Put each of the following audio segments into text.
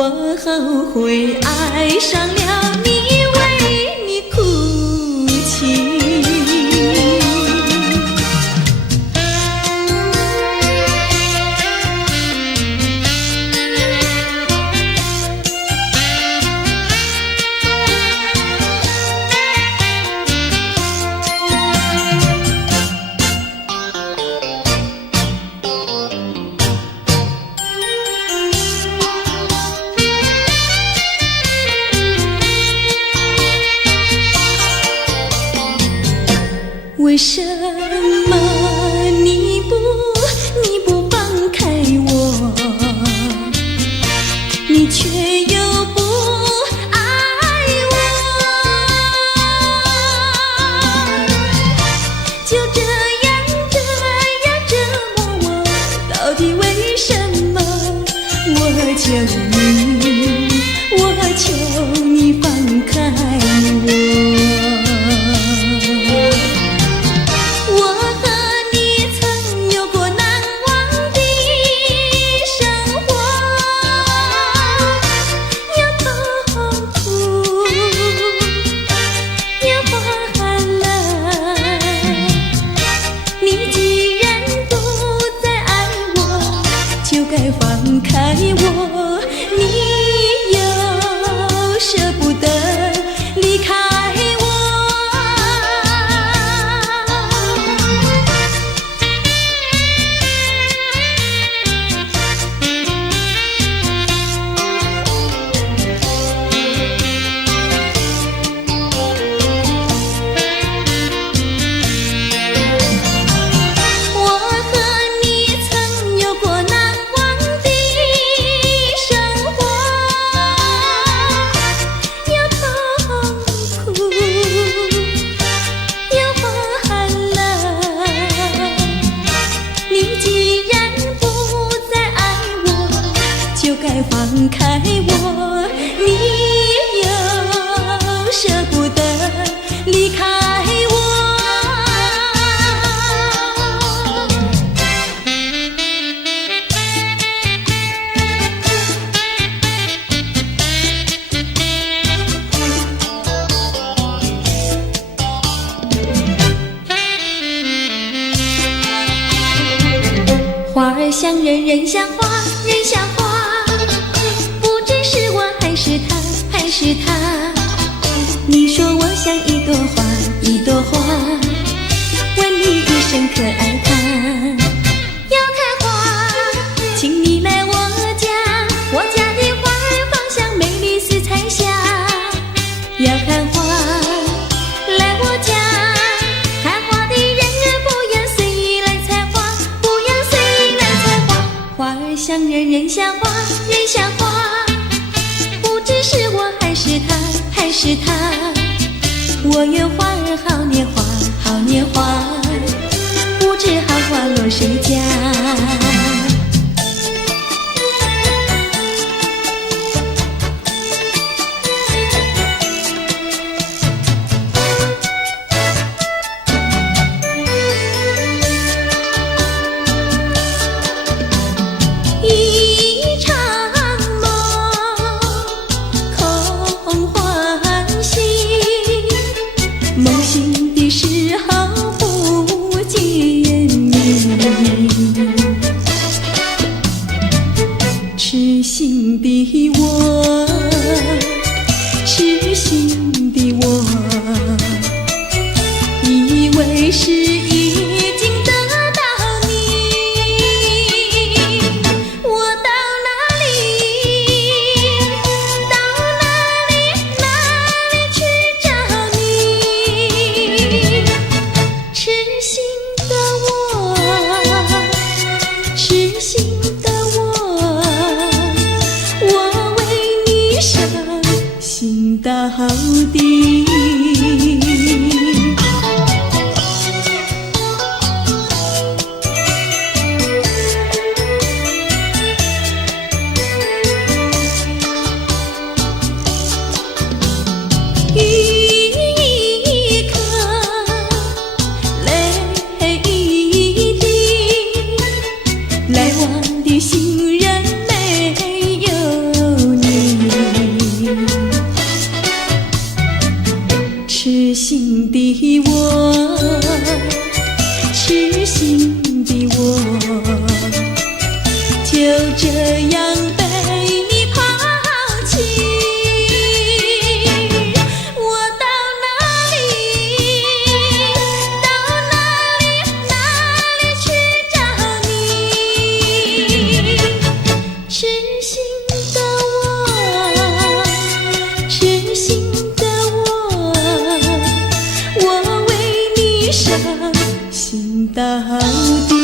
我后悔爱上了你，为你哭泣。为什么你不放开我，你却又不爱我？就这样折磨我，到底为什么？我求你放开我。放开我，你又舍不得离开我。我和你曾有过难忘的生活，有痛苦，有欢乐。你既然不再爱我，就该放开我，你又舍不得离开我。花儿像人，人像花，人像花，不知是我还是他，还是他。你说我像一朵花，一朵花，问你一声可爱它。要看花，请你来我家，我家的花儿芳香美丽似彩霞。要看花，来我家，看花的人儿不要随意来采花，不要随意来采花。花儿像人，人像花，人像花，不知是我还是他，还是他。我愿花儿好年华，好年华，不知好花落谁家。一场梦，空欢喜，梦醒的时候不见你。痴心的我，痴心的我，以为是已经得到你。我到哪里去找你？痴心的我，痴心的我为你伤心到心的我，痴心的我，我为你伤心到底。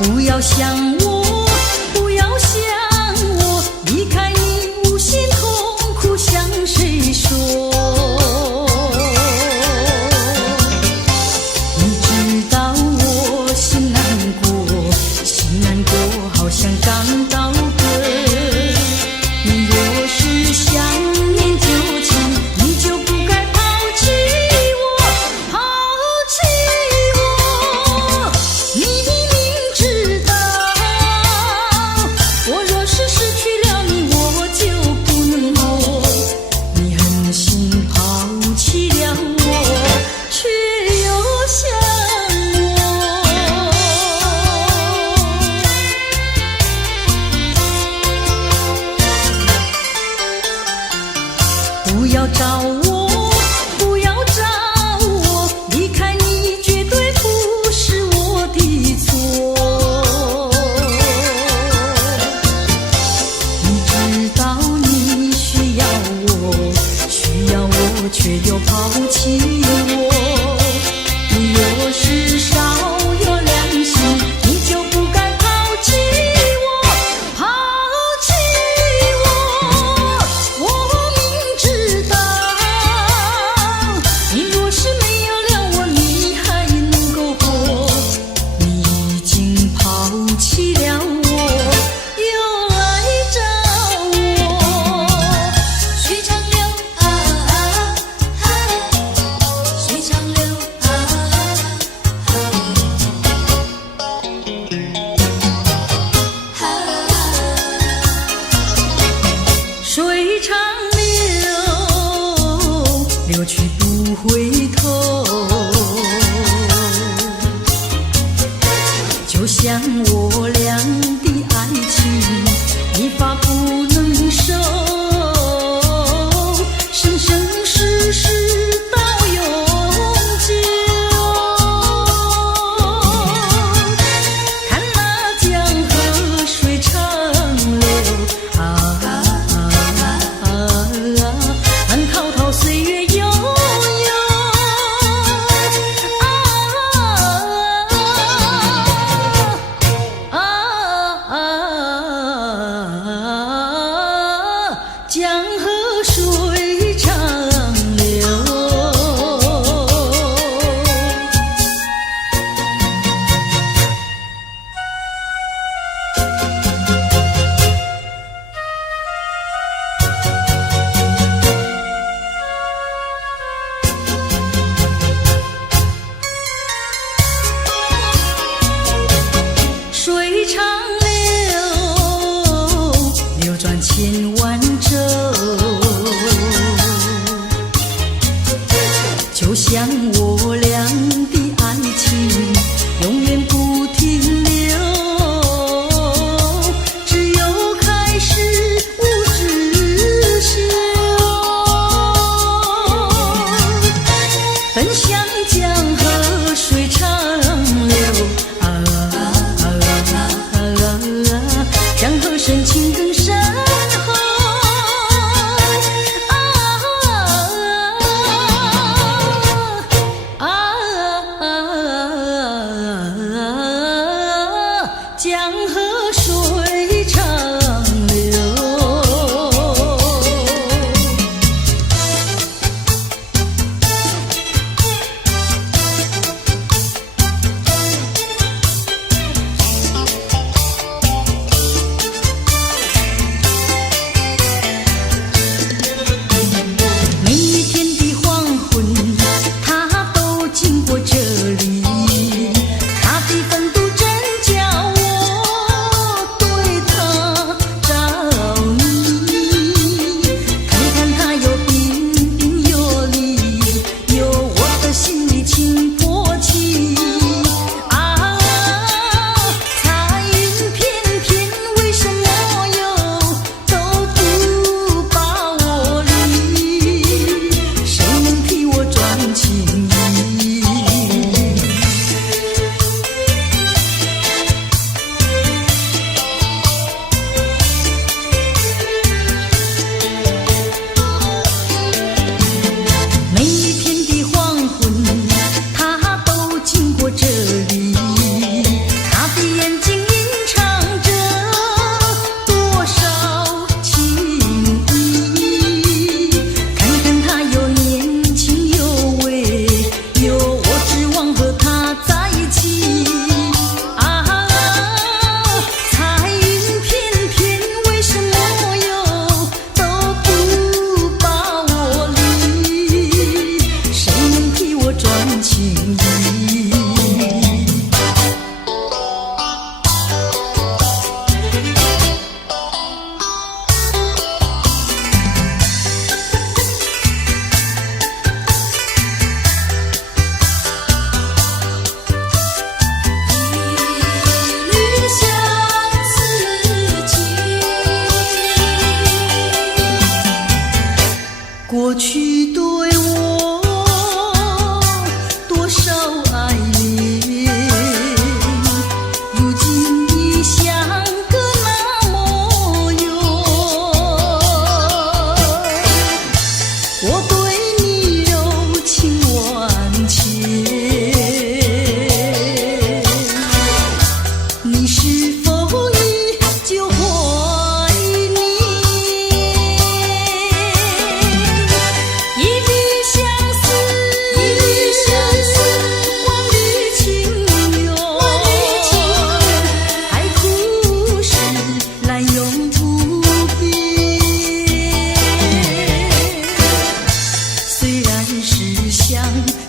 不要想我，不要想我，离开你无限痛苦向谁说？你知道我心难过，心难过好像刚到歌。你若是想念旧情，你就不该抛弃我，抛弃我。你我若是失去了你，我就不能活。你狠心抛弃了我，却又想我。不要找我，不要找我，离开你绝对不是我的错。却又抛弃我，你若是少有良心，你就不该抛弃我，抛弃我。我明知道，你若是没有了我，你还能够活。你已经抛弃了我，又来找我。水长流水长流水长流，流去不回头。就像我俩的爱情，一发不能收，生生世世到永久。看那江河水长流慢滔滔岁月悠悠江河水长流。水长流，流转千万洲，就像我俩的爱情，永远不停留。只有开始无止休，奔向江河水长流。江河深情更深厚，江河水长流。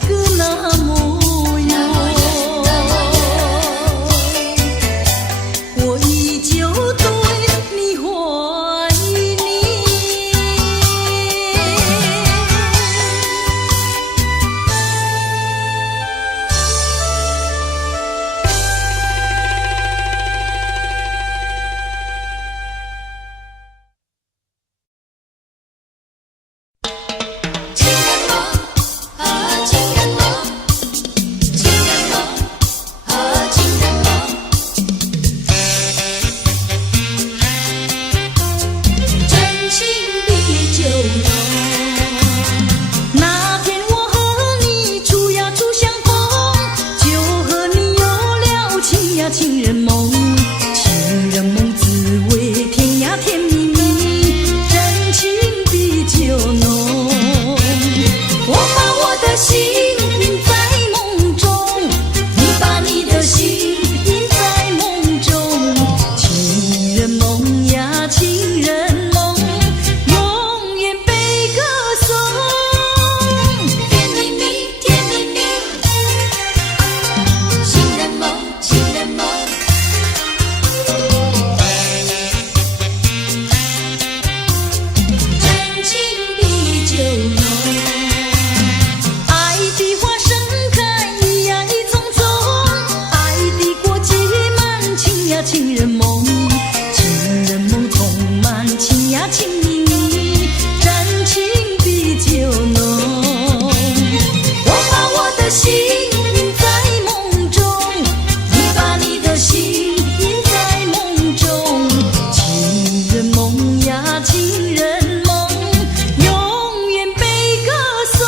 个那么远，我依旧对你怀念。情人梦，情人梦滋味甜呀甜蜜蜜，真情比酒浓。我把我的心印在梦中，你把你的心印在梦中。情人梦呀，情人梦，永远被歌颂。甜蜜蜜，甜蜜蜜，情人梦，情人梦。情人梦，情人梦充满情呀情蜜蜜，真情比酒浓。我把我的心印在梦中，你把你的心印在梦中。情人梦呀，情人梦，永远被歌颂。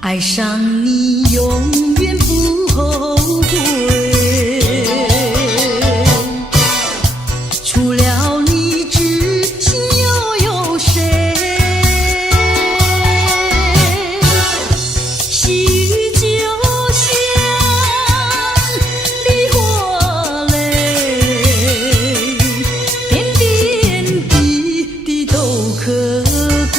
爱上你永远不后悔，除了你知心又有谁？喜酒香，梨花泪，点点滴滴都可贵。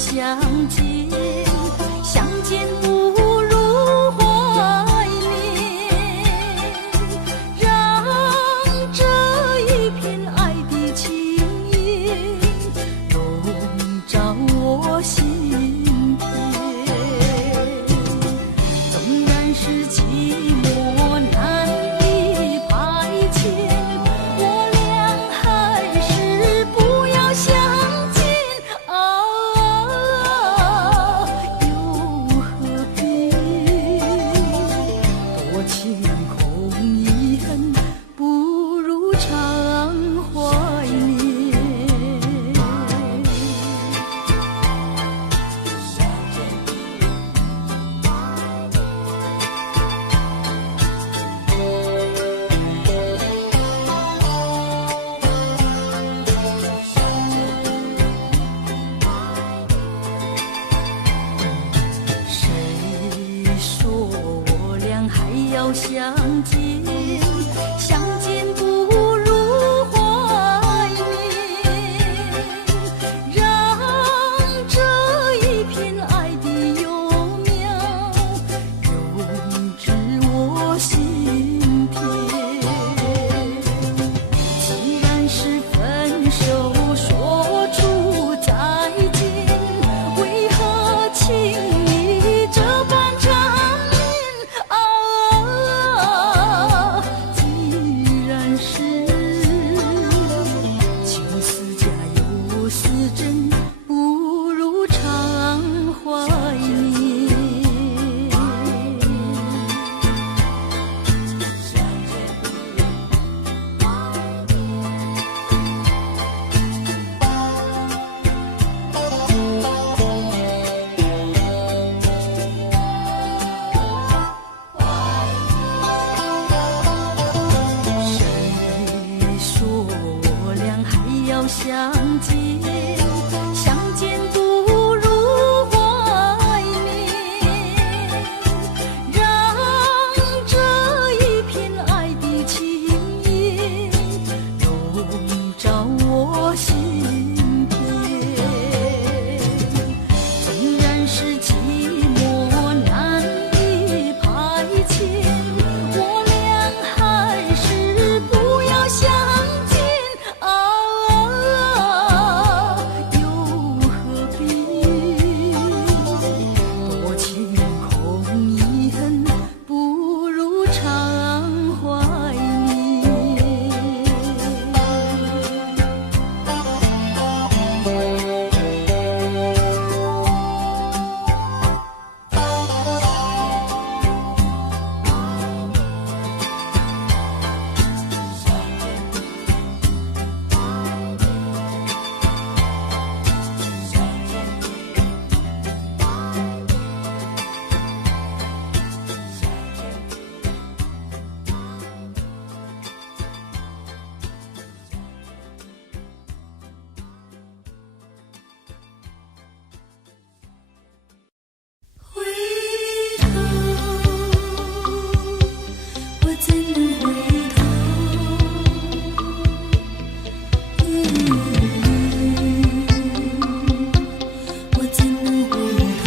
相见，相见不如怀念，让这一片爱的情意笼罩我心田。纵然是寂寞难以排遣，我俩还是不要相见啊，又何必多情空遗恨，不如常怀念。谁说我俩还要相见？相见不如怀念，让这一片爱的幼苗永植我心田。既然是分手，说出再见，为何情意这般缠绵啊？既然是情丝假又似真，不如常怀念。谁说我俩还要相见？相见不如怀念，让这一片爱的情意笼罩我心田。纵然是寂寞难以排遣，我俩还是不要相见啊，又何必多情空遗恨，不如常怀念。回头，我怎能回头？我怎能回头？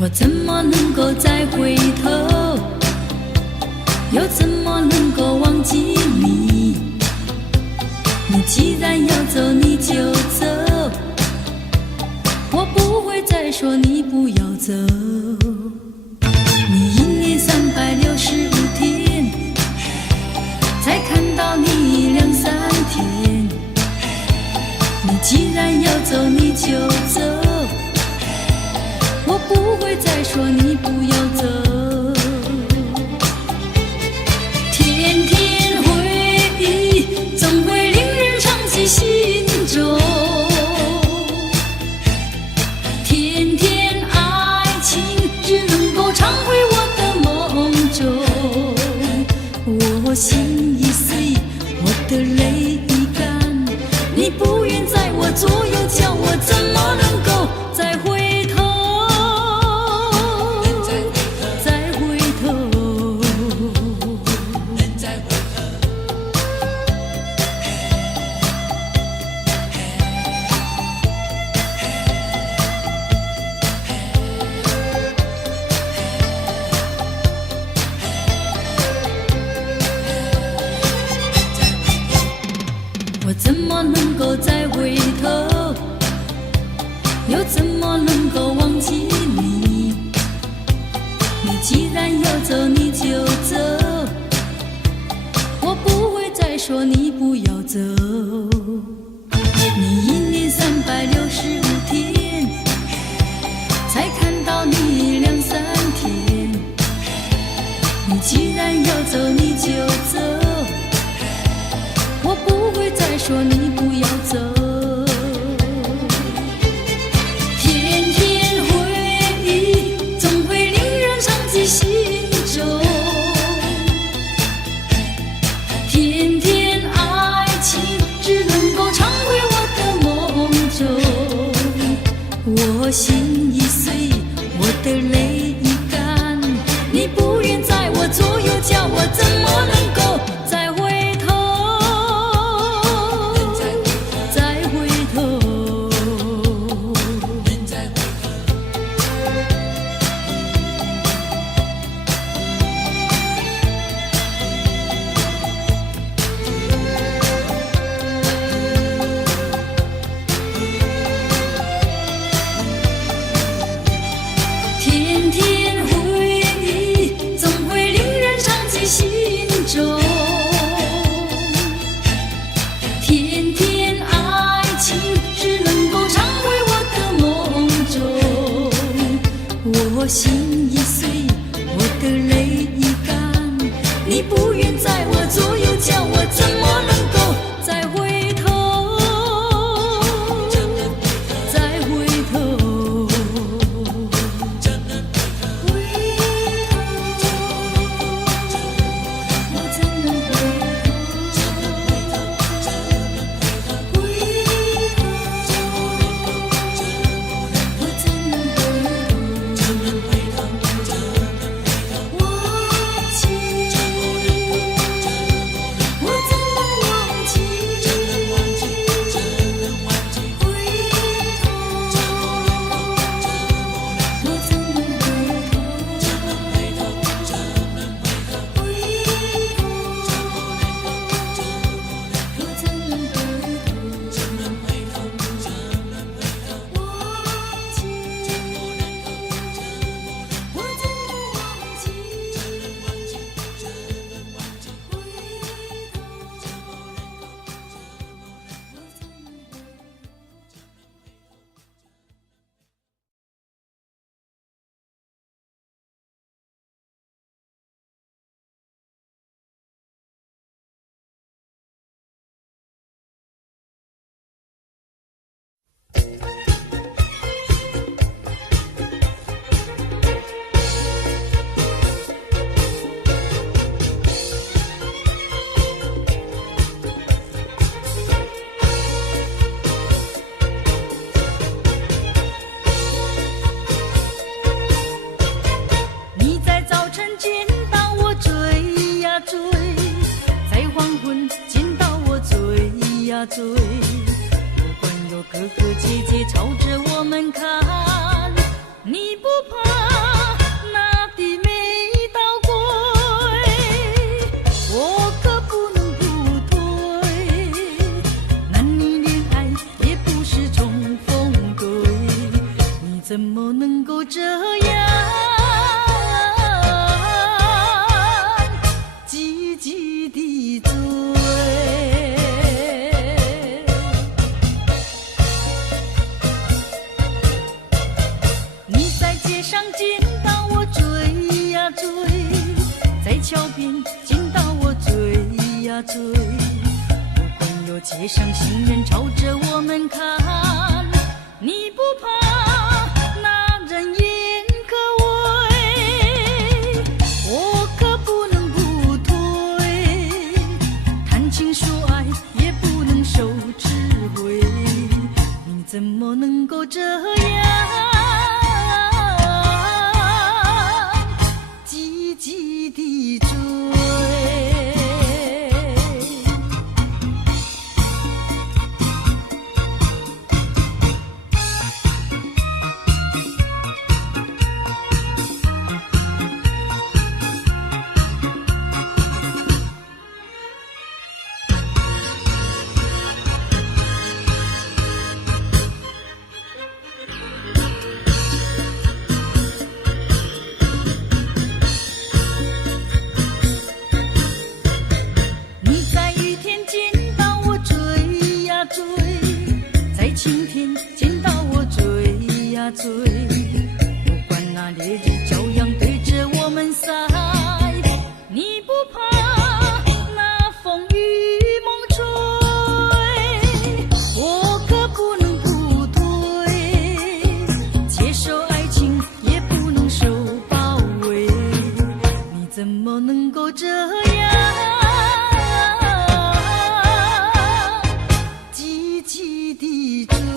我怎么能够再回头？又怎么能够忘记你？你既然要走，你就走，我不会再说你不要走。你1年365天，才看到你2、3天。你既然要走，你就走，我不会再说你不要走。天天回忆，总会令人长记心中。天天爱情，只能够常回我的梦中。我心已碎，我的泪已我怎么能够再回头？又怎么能够忘记你？你既然要走，你就走，我不会再说你不要走。你1年365天，才看到你2、3天。你既然要走，你就走，我不会再说你不要走。天天回忆总会令人伤及心中，天天爱情只能够常回我的梦中。我心已碎，我的泪已干，你不愿在我左右，叫我怎么能够再回头？再回头，天天回忆总会令人伤及心中，天天爱情只能够常回我的梦中。我心已碎，我的泪已干，你不愿在我左右，叫我怎么能够再回头？再回头，我怎能回头？回头，我怎能回头？忘记，我怎能忘记？回头，我怎能回头？回头，我怎能回头？忘记，我怎能忘记？你在早晨见到我追呀追，在黄昏见到我追呀追。不管有哥哥姐姐朝着我们看，你不怕那的美倒归，我可不能不退。男女恋爱也不是重逢对，你怎么能够这样积极地追？你在街上见到我追呀追，在桥边见到我追呀追。不管有街上行人朝着我们看，你不怕那人眼可畏，我可不能不退。谈情说爱也不能受智慧，你怎么能够这样积极地追？怎么能够这样积极地追？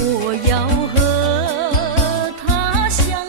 我要和他相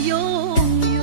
永远。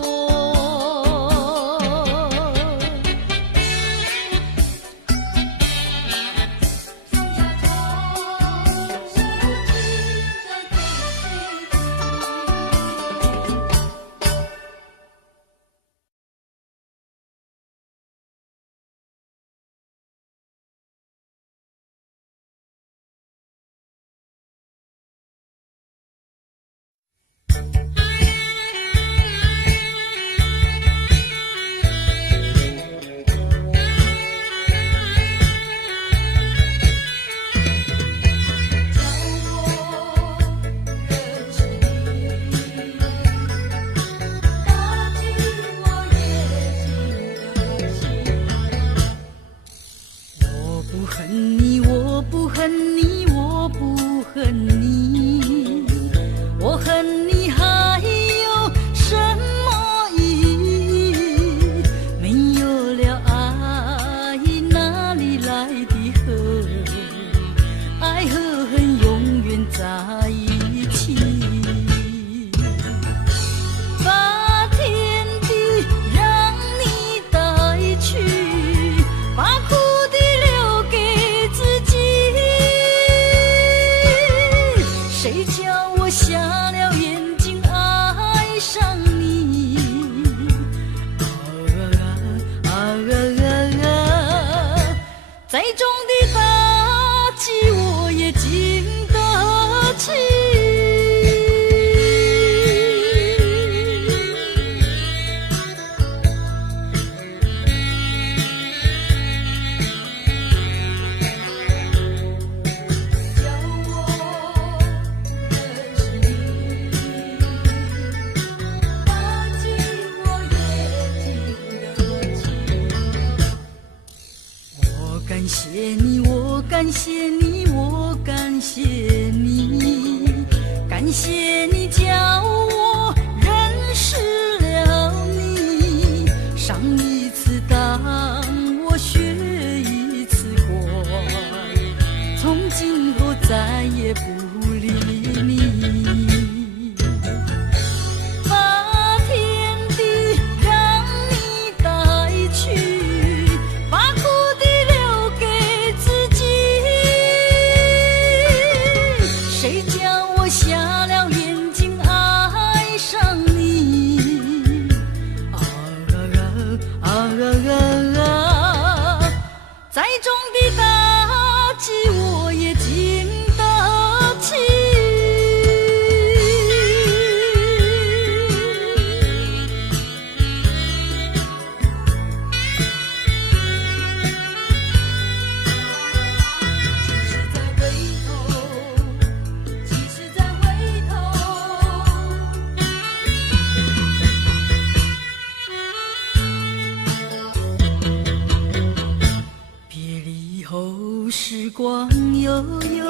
时光悠悠，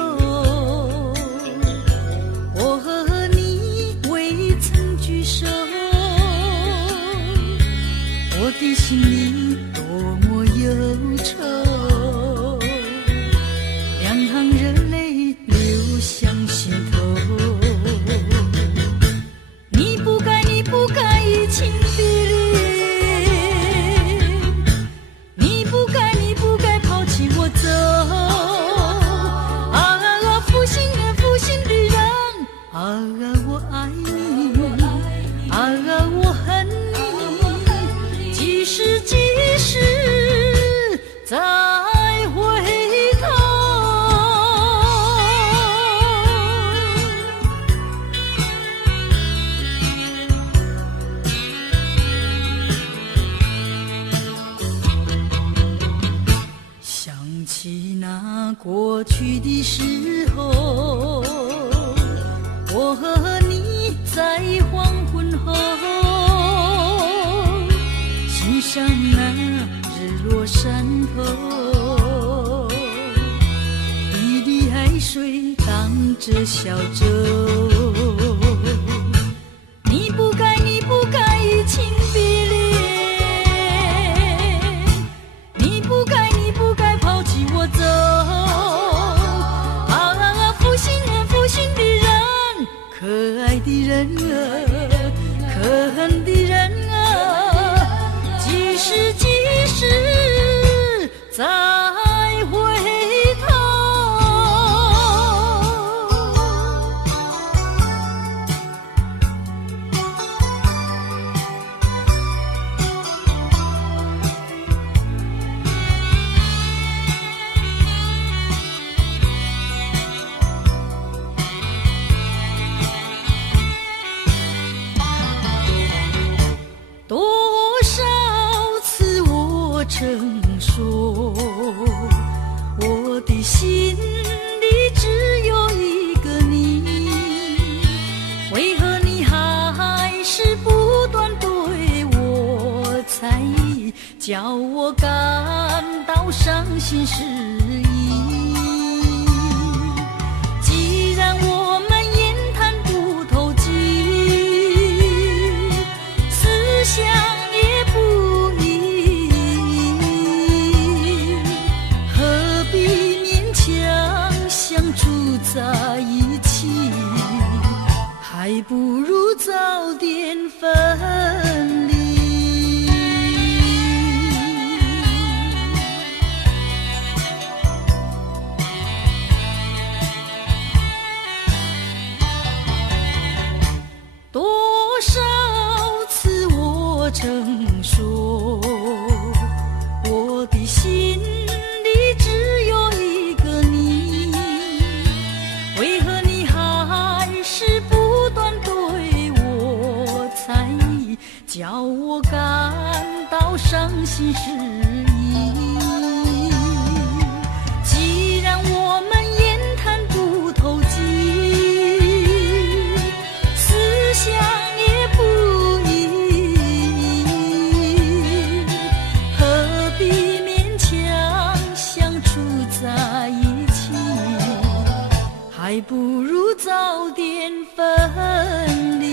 我和你未曾聚首，我的心里多么忧愁，两行热泪流向心头。你不该移情别恋，你不该抛弃我走。我爱你，我恨你，几时再回头。想起那过去的时候，我和你在黄昏后，欣赏那日落山头，一滴海水荡着小舟。你不该移情别恋，你不该抛弃我走。负心的人，可爱的人啊，可叫我感到伤心失意。既然我们言谈不投机，思想也不一，何必勉强相处在一起？还不如早点分离。多少次我曾说，我的心里只有一个你，为何你还是不断对我猜疑，叫我感到伤心失意。既然我们言谈不投机，思想也不一，何必勉强相处在一起？还不如早点分离。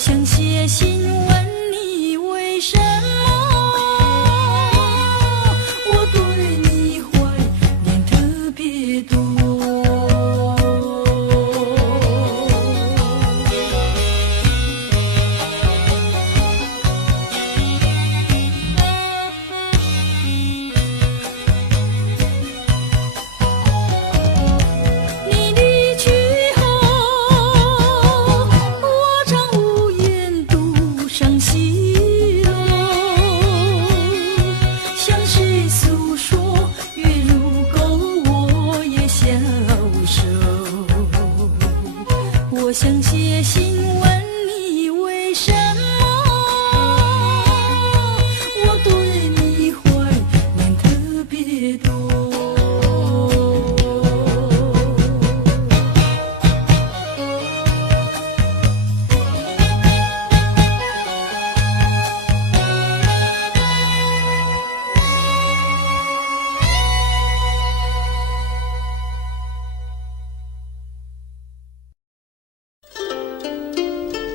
想写信问你为什么我对你怀念特别多。你离去后，我常无言独伤心落，向谁诉说？月如钩，我也消瘦。我想写信问你为什么我对你怀念特别多。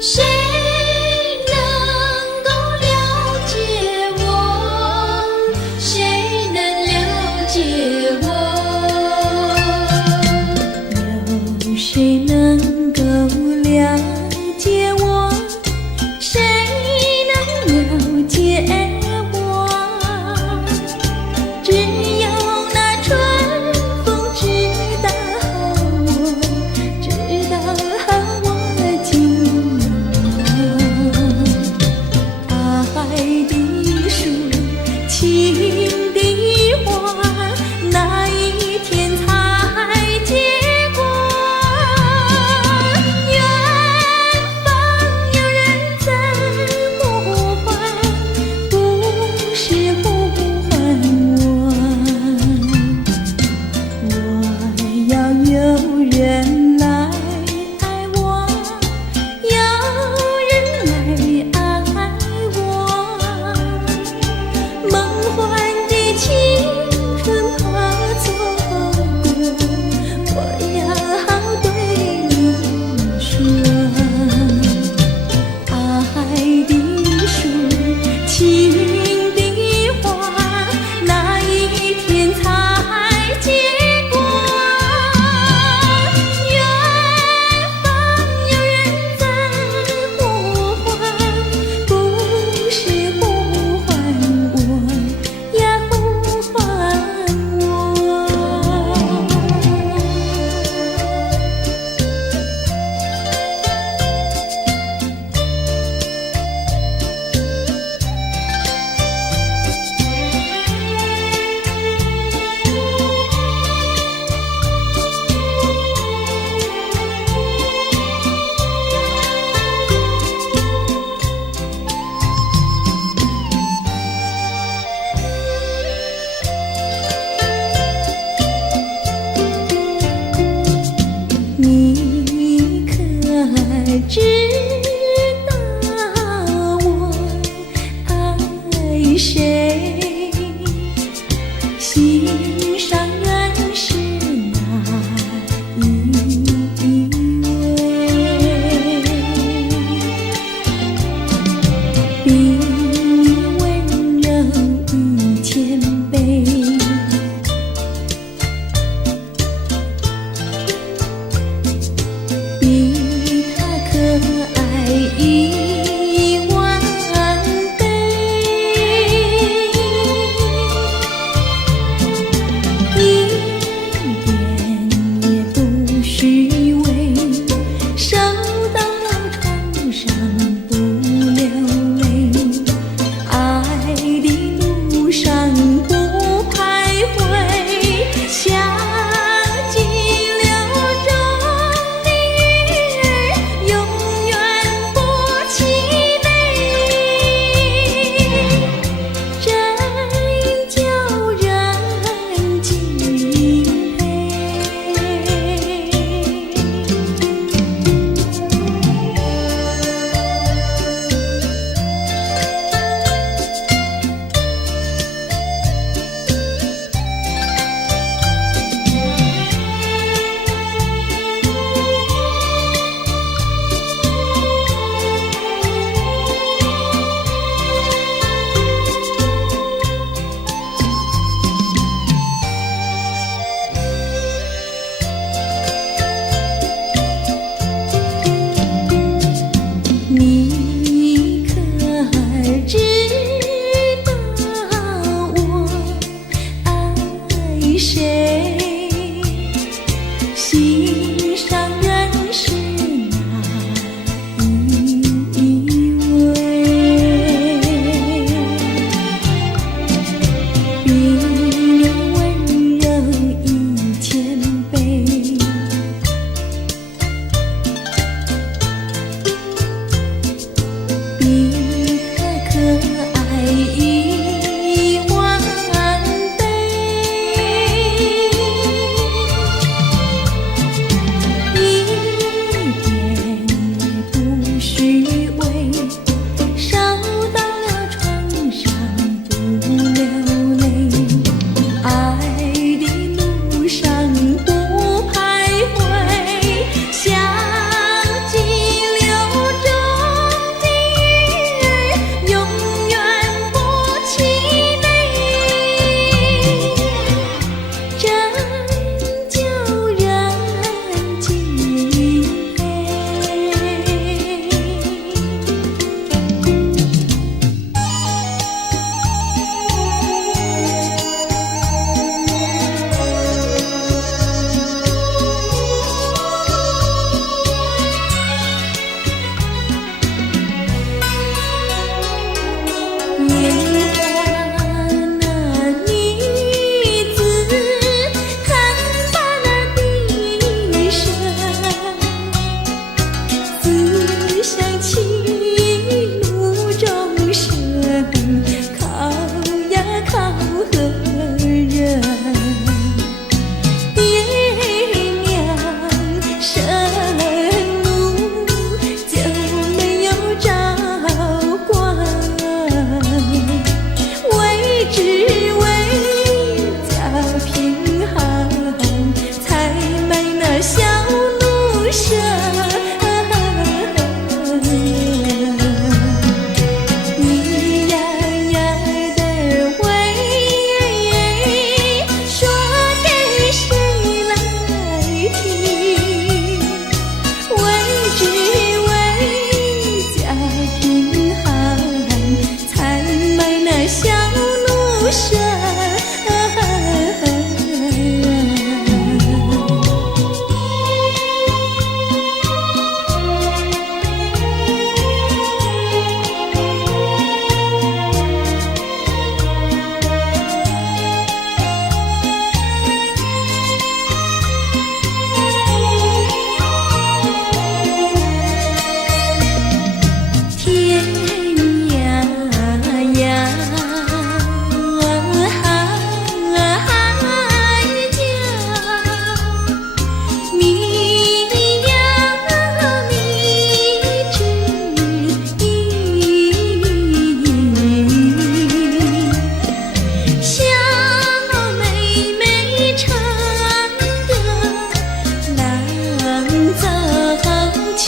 谁能够了解我？谁能了解我？有谁能够了解我？谁能了解我？只有那春风知道我，知道我今爱的树，情的花，哪一天才结果？远方有人在呼唤，不是呼唤我。我要有人来爱我，有人来爱我。梦幻的青春怕错过，我要对你说，爱的树，情的花，哪一天才结果？远方有人在呼唤，不是呼唤我呀，呼唤我。你可知道我爱谁？心上人是哪一位？比你温柔与谦卑，比他可爱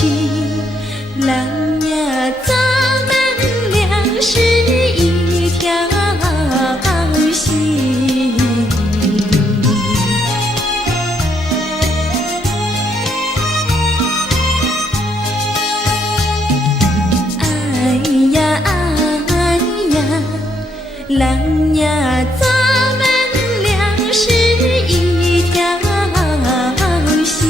心。郎呀，咱们俩是一条心。哎呀哎呀，郎呀，咱们俩是一条心。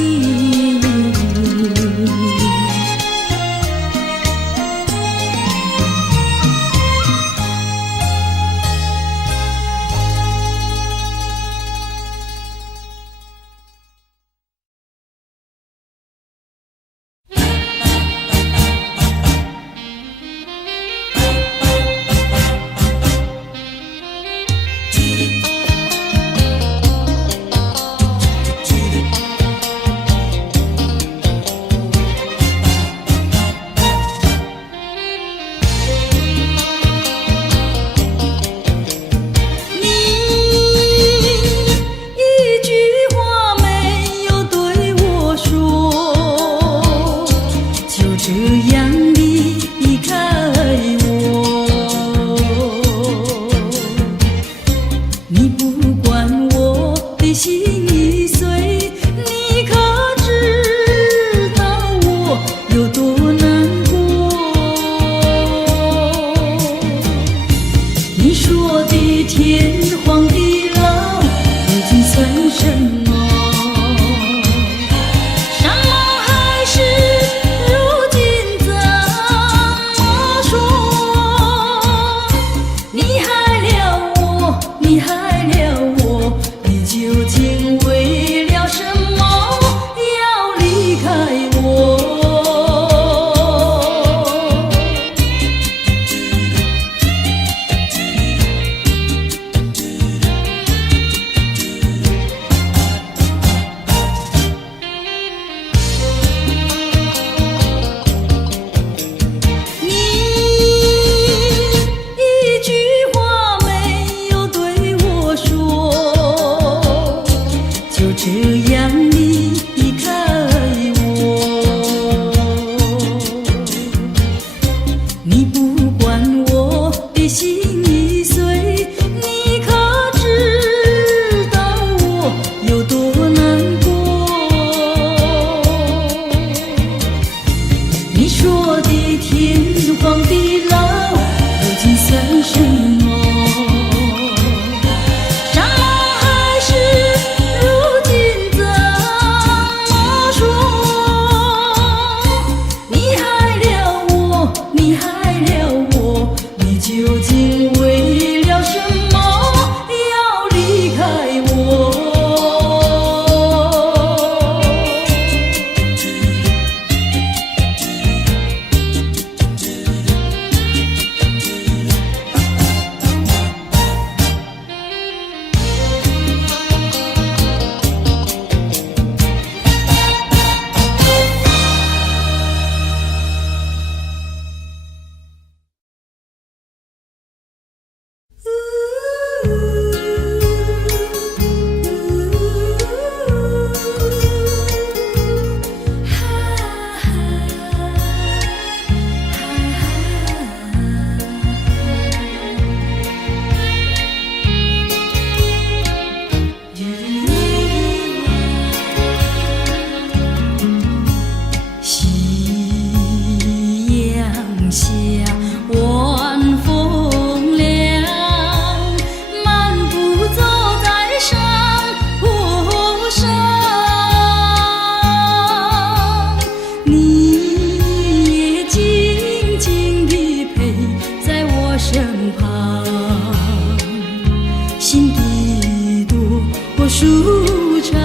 舒畅，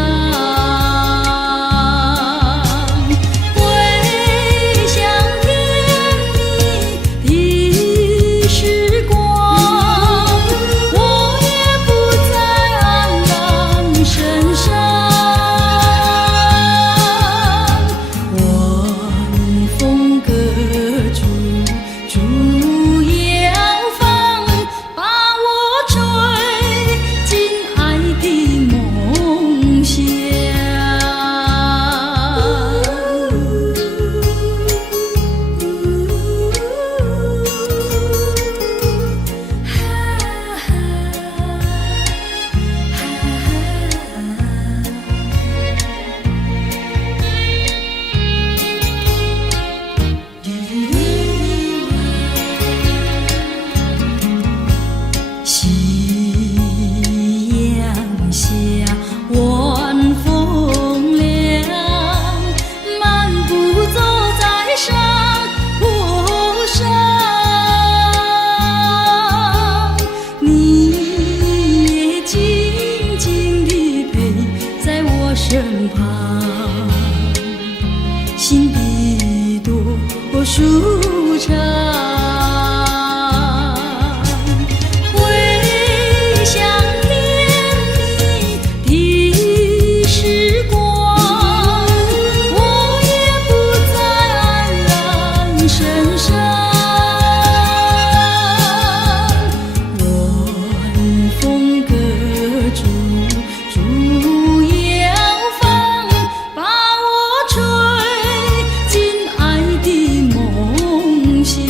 回想天地多舒畅。回想天地的时光，我也不再黯然神伤。晚风隔竹，竹摇芳，把我吹进爱的梦乡。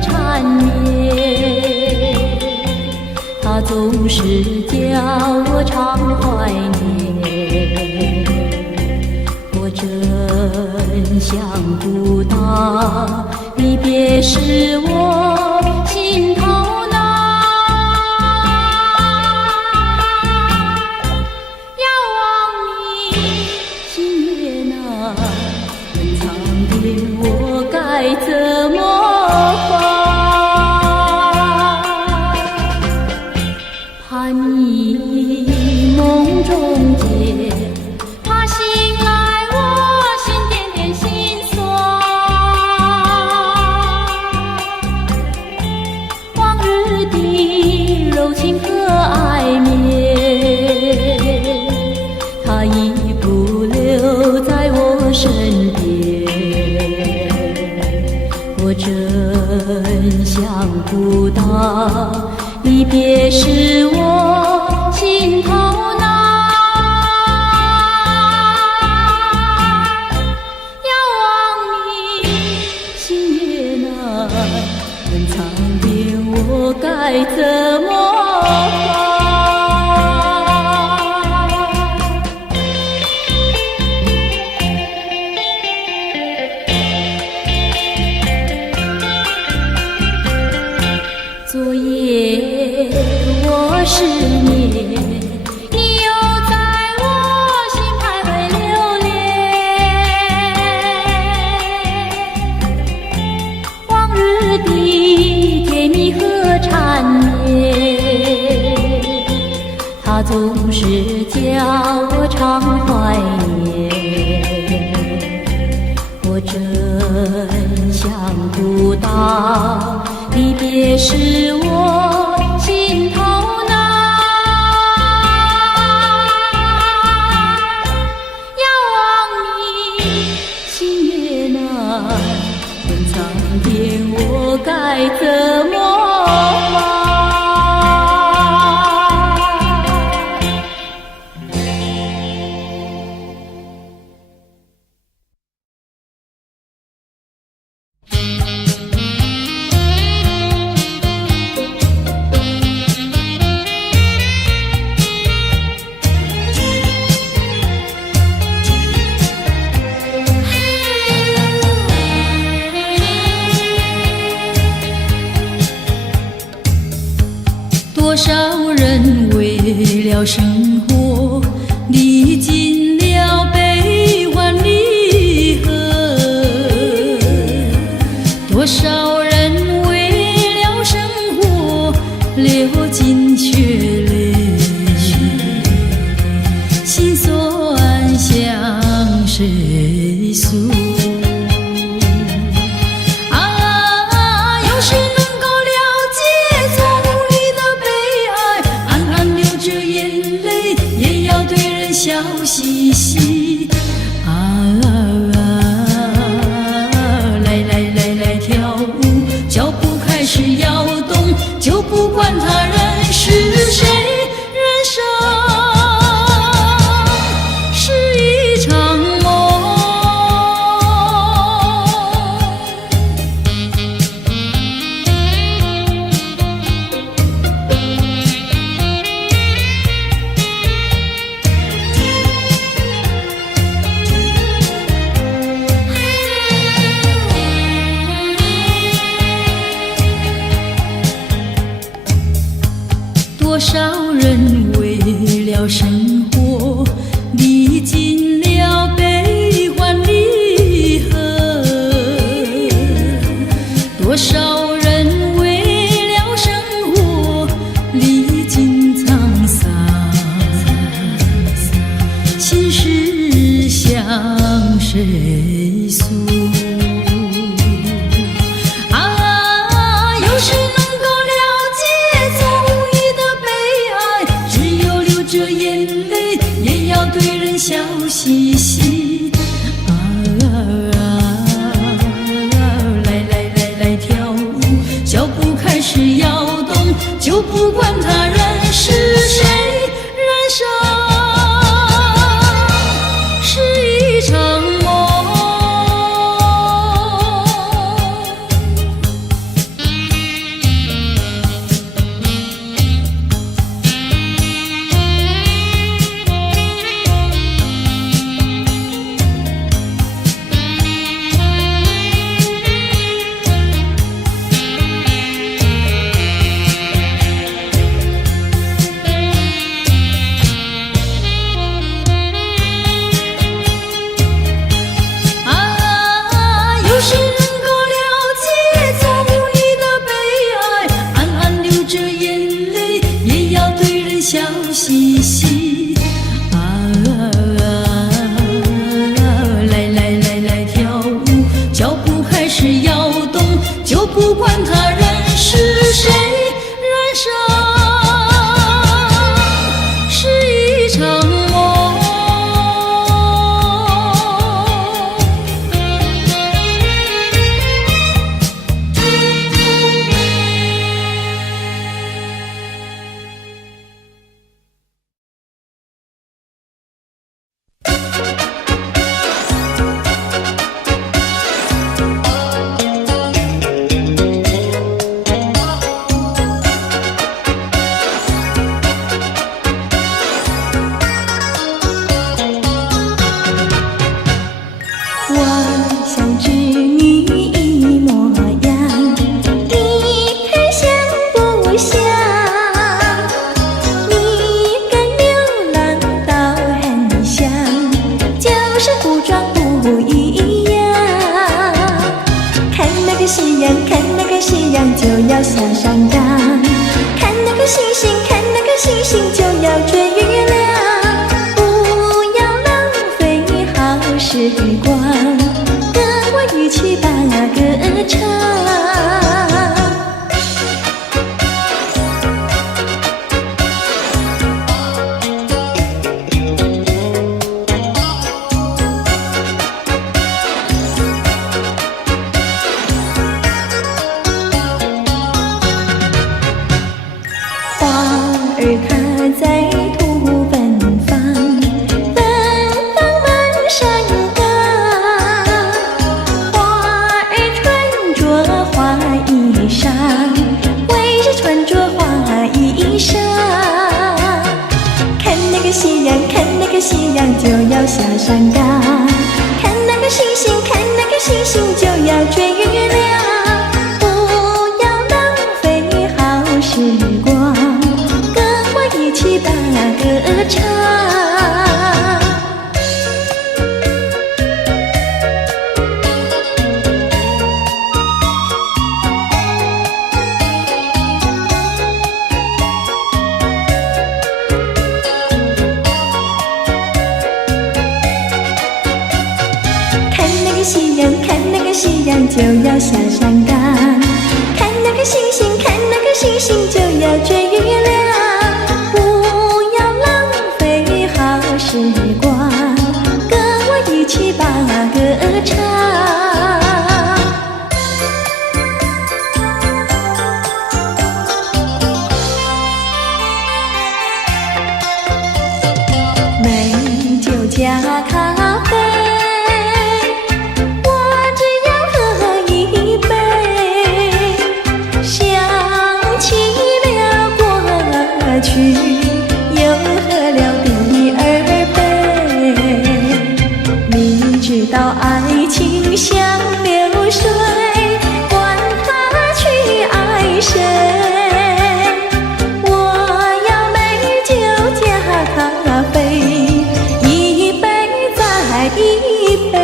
缠绵，它总是叫我常怀念。我真想不到，离别时我心头难。遥望你星月那很长的，我该怎么办？怕你梦中见，怕醒来我心点点心酸。往日的柔情和爱绵，它已不留在我身边。我真想不到，离别时我心头难。遥望你星月那很长的，我该怎么办？昨夜我失眠，你又在我心徘徊流连。往日的甜蜜和缠绵，它总是叫我常怀念。我真想不到，离别时我心头难。遥望你星月那很长的，我该怎么办？多少人为了生活历尽了悲欢离合，多少人为了生活流尽血泪，心酸向谁诉？笑嘻嘻来跳舞，脚步开始摇动，就不管他人是谁，人生是一场梦。多少人为了生活历尽了悲欢离合，多少人为了生活历尽沧桑，心事向谁诉？有谁能够了解综艺的悲哀？只有流着眼泪，也要对人笑嘻嘻。来跳舞，脚步开始摇动，就不管他人是谁，人生是一场梦。就不管他人是谁，人生是一场梦。就要下山岗，看那个星星，看那个星星，就要追月亮。不要浪费好时光，跟我一起把歌唱。它在土芬芳，芬芳满山岗。花儿穿着花衣裳，为谁穿着花衣裳？看那个夕阳，看那个夕阳，就要下山岗。看那个星星，看那个星星，就要追月亮。不要浪费好时光，一起把歌唱。看那个夕阳，看那个夕阳，就要下山岗。看那个星星，看那个星星，就要追月亮。时光，跟我一起把歌唱。美酒加咖啡，我只要喝一杯，想起了过去，又喝了第二杯。你知道爱情像流水，管他去爱谁。我要美酒加咖啡，一杯再一杯。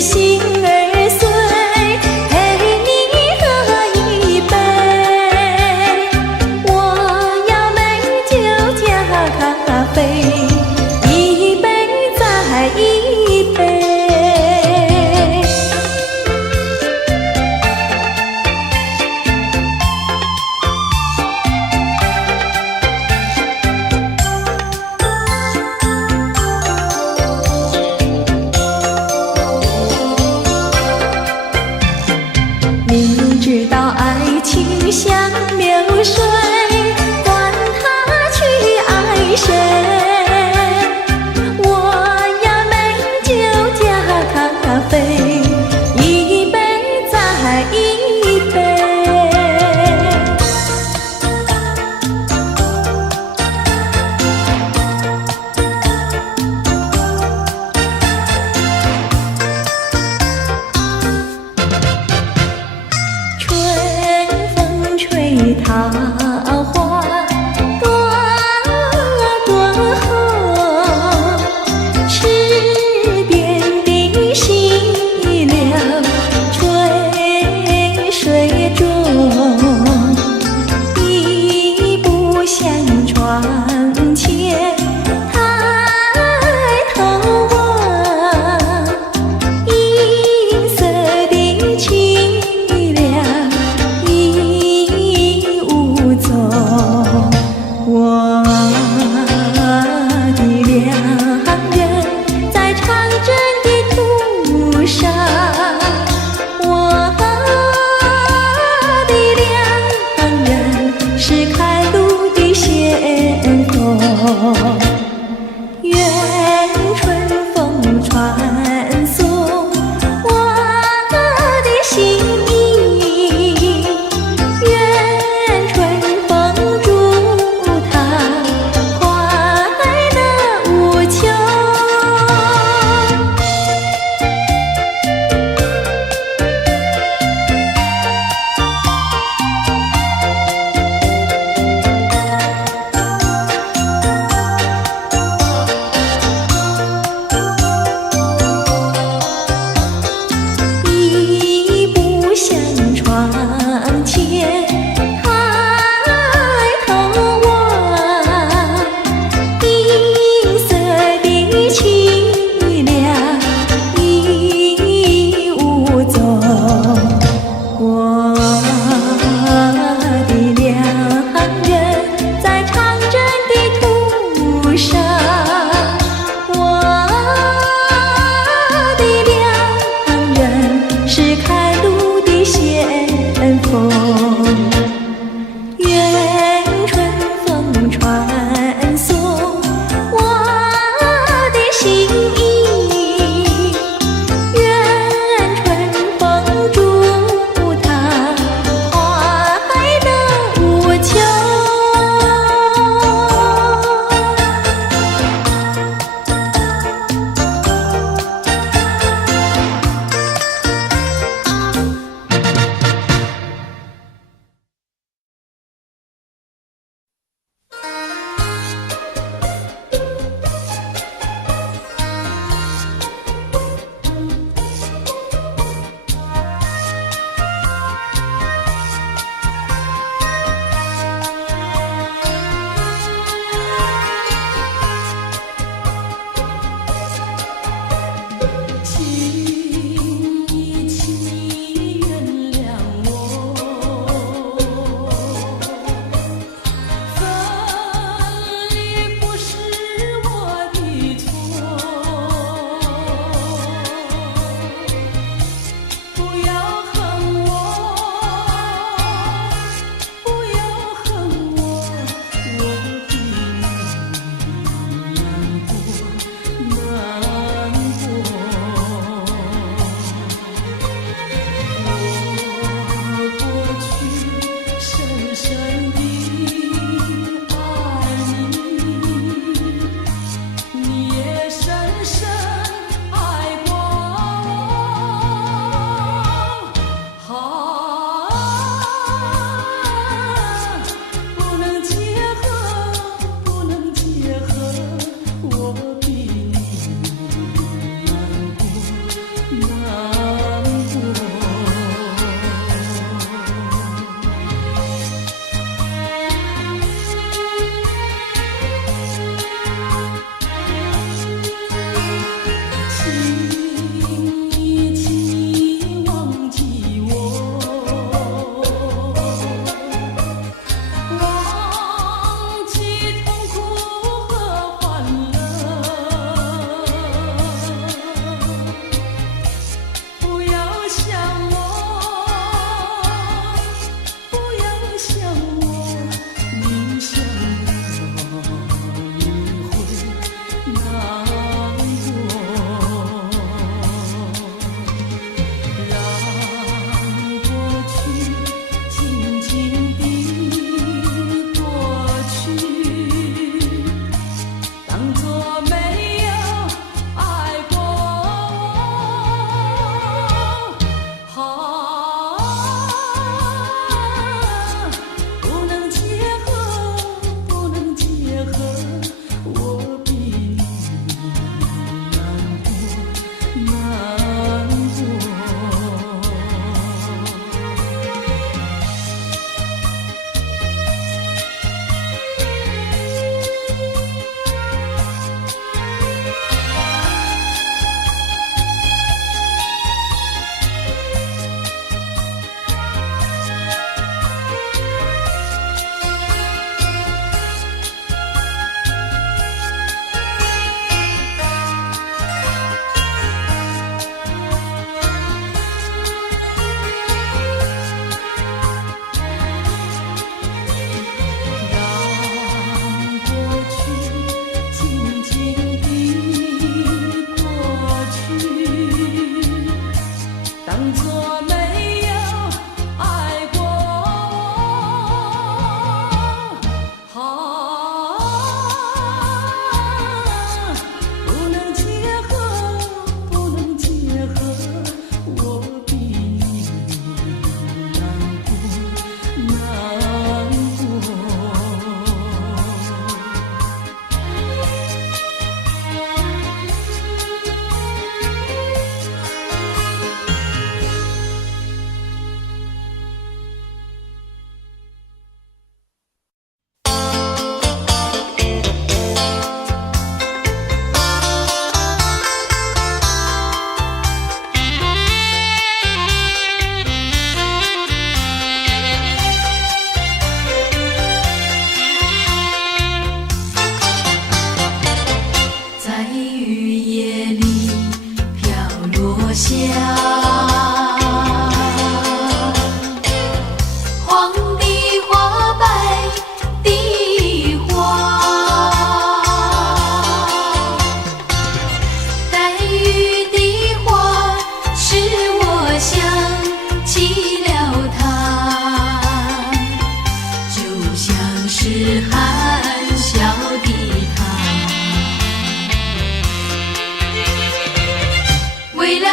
心儿碎，陪你喝一杯。我要美酒加咖啡，一杯再一杯。你知道爱情像流水，管他去爱谁。我要美酒加咖啡，一杯再一杯。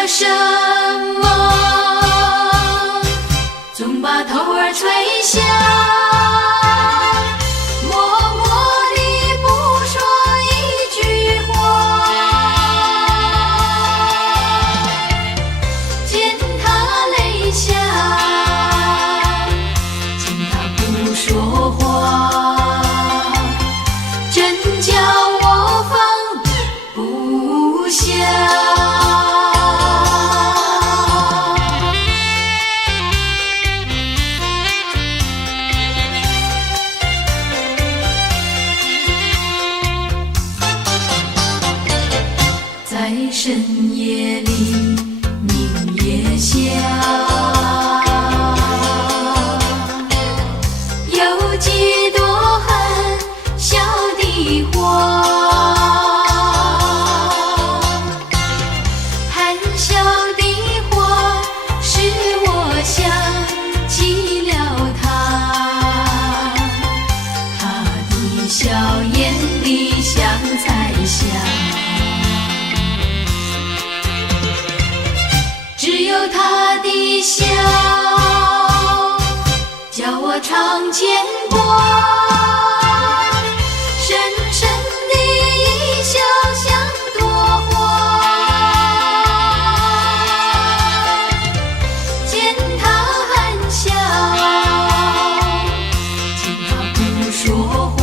了什么？总把头儿垂下，默默地不说一句话。见他泪下，见他不说话，真叫我放不下。在深夜里，明月下，有几朵很小的花，很小的花使我想起了他，他的笑眼里像彩霞。只有他的笑，叫我常牵挂，深深的一笑像朵花。见他含笑，见他不说话，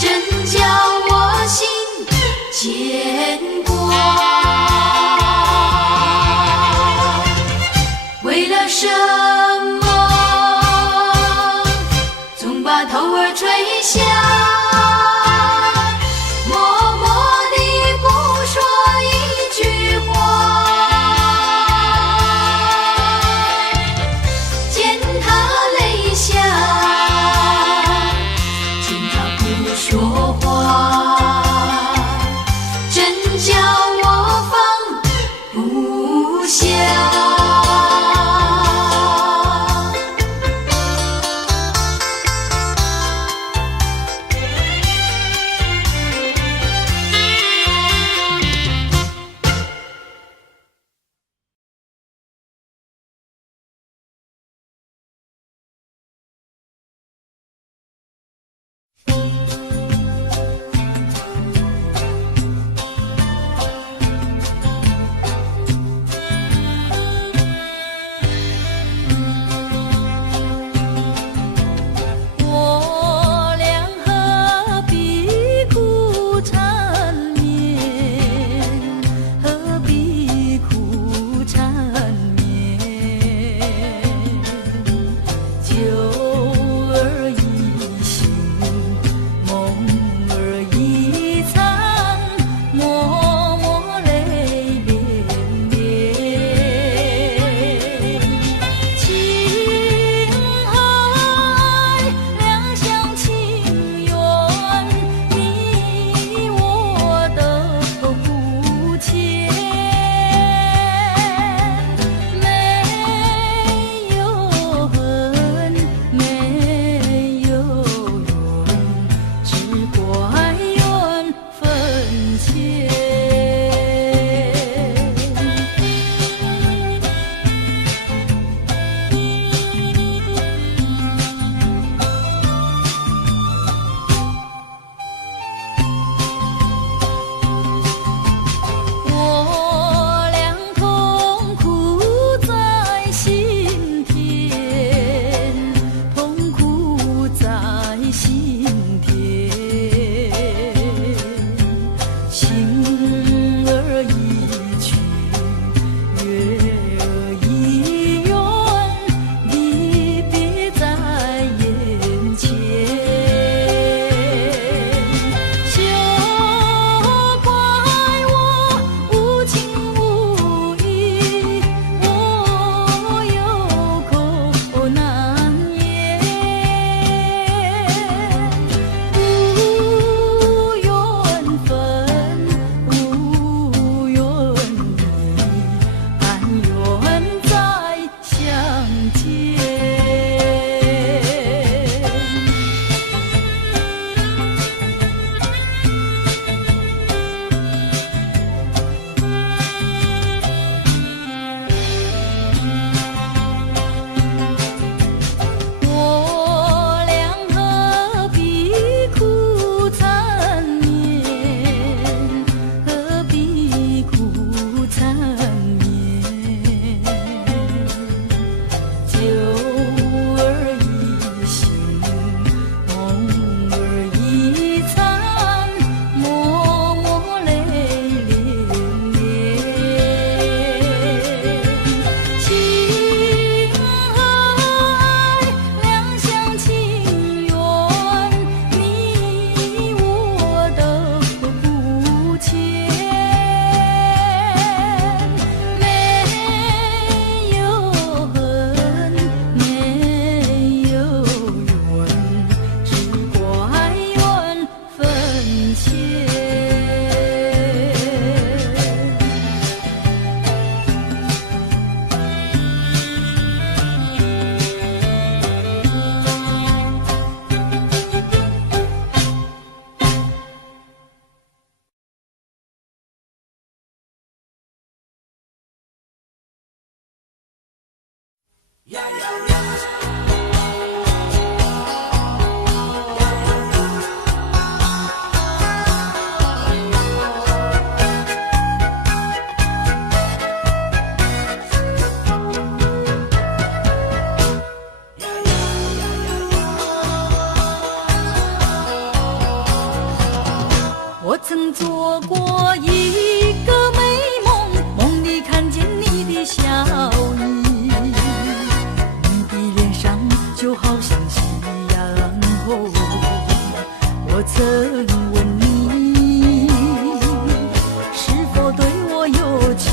真叫我心牵挂。为了什么？前。我曾做过一个美梦，梦里看见你的笑意，你的脸上就好像夕阳红。我曾问你是否对我有情，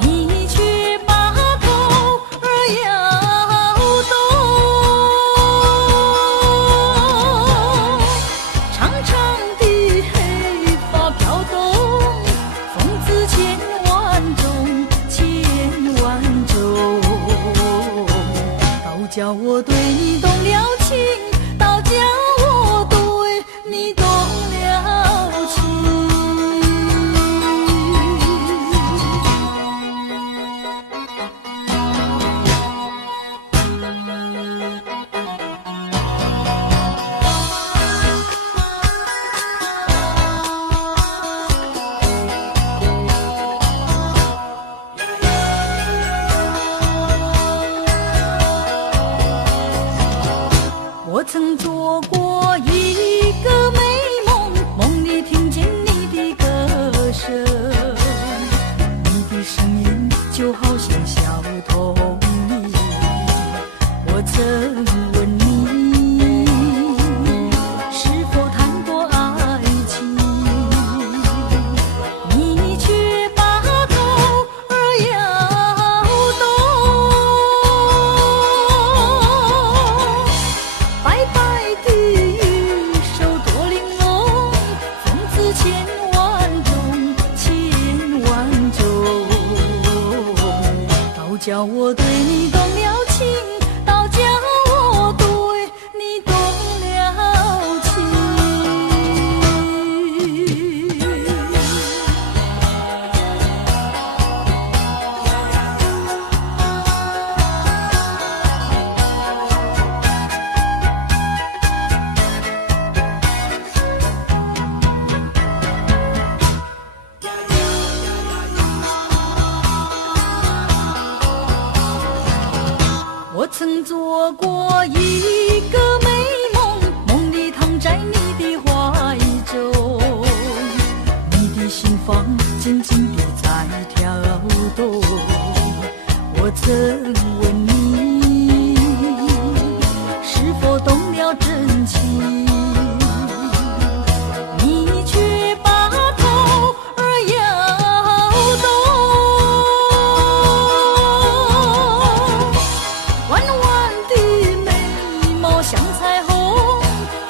你却把头儿摇动。长长的黑发飘动，风姿千万种，千万种。倒叫我对你动了情，倒叫我对你动了情。我曾做过一个美梦，梦里听见你的歌声，你的声音就好像小童音。我曾问你是否谈过爱情，你却把头儿摇动。白白的玉手多玲珑，风姿千万种，千万种。倒叫我对你动了情，倒叫我对你动了情。我曾做过一个美梦，梦里躺在你的怀中，你的心房紧紧地在跳动。我曾问你是否动了真情，你却把头儿摇动。弯弯的眉毛像彩虹，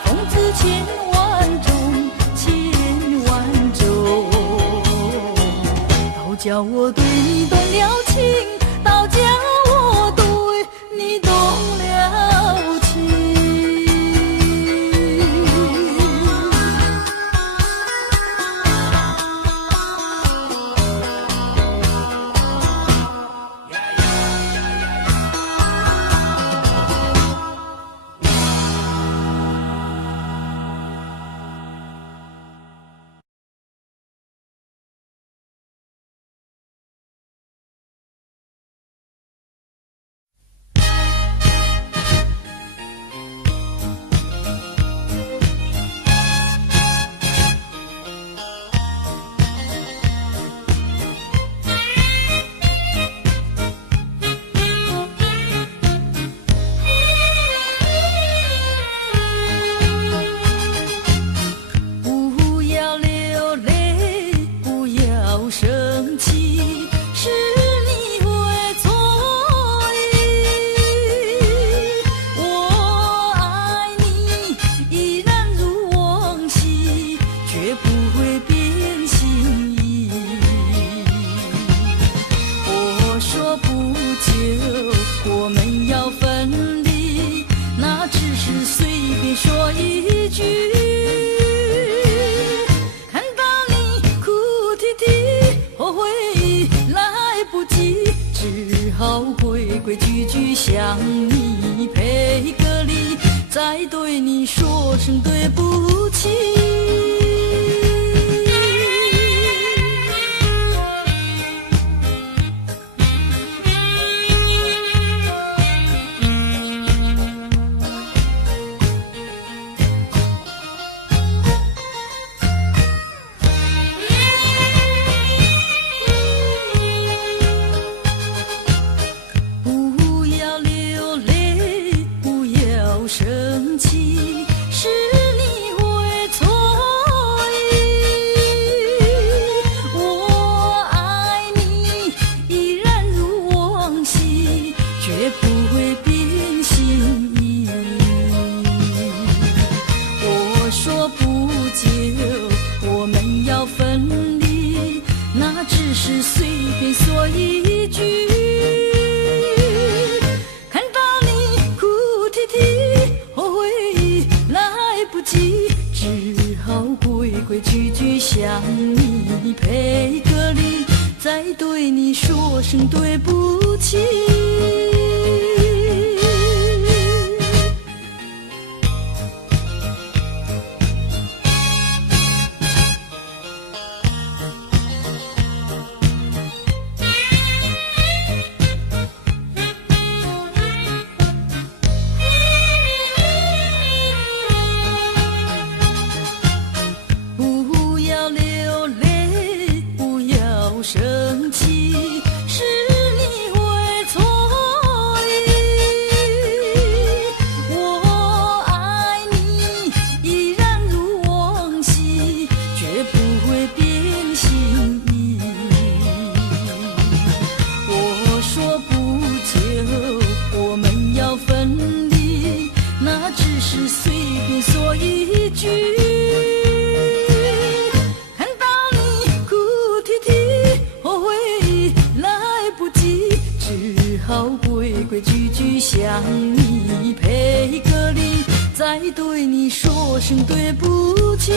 风姿千万种，千万种。倒叫我对你动了情，倒叫我对你动了情。声对不起。生气是你会错意，我爱你依然如往昔，绝不会变心意。我说不久我们要分离，那只是随便说一句。只好规规矩矩向你赔个礼，再对你说声对不起。生气是你会错意，我爱你依然如往昔，绝不会变心意。我说不久我们要分离，那只是随便说一句。好规规矩矩向你赔个礼，再对你说声对不起。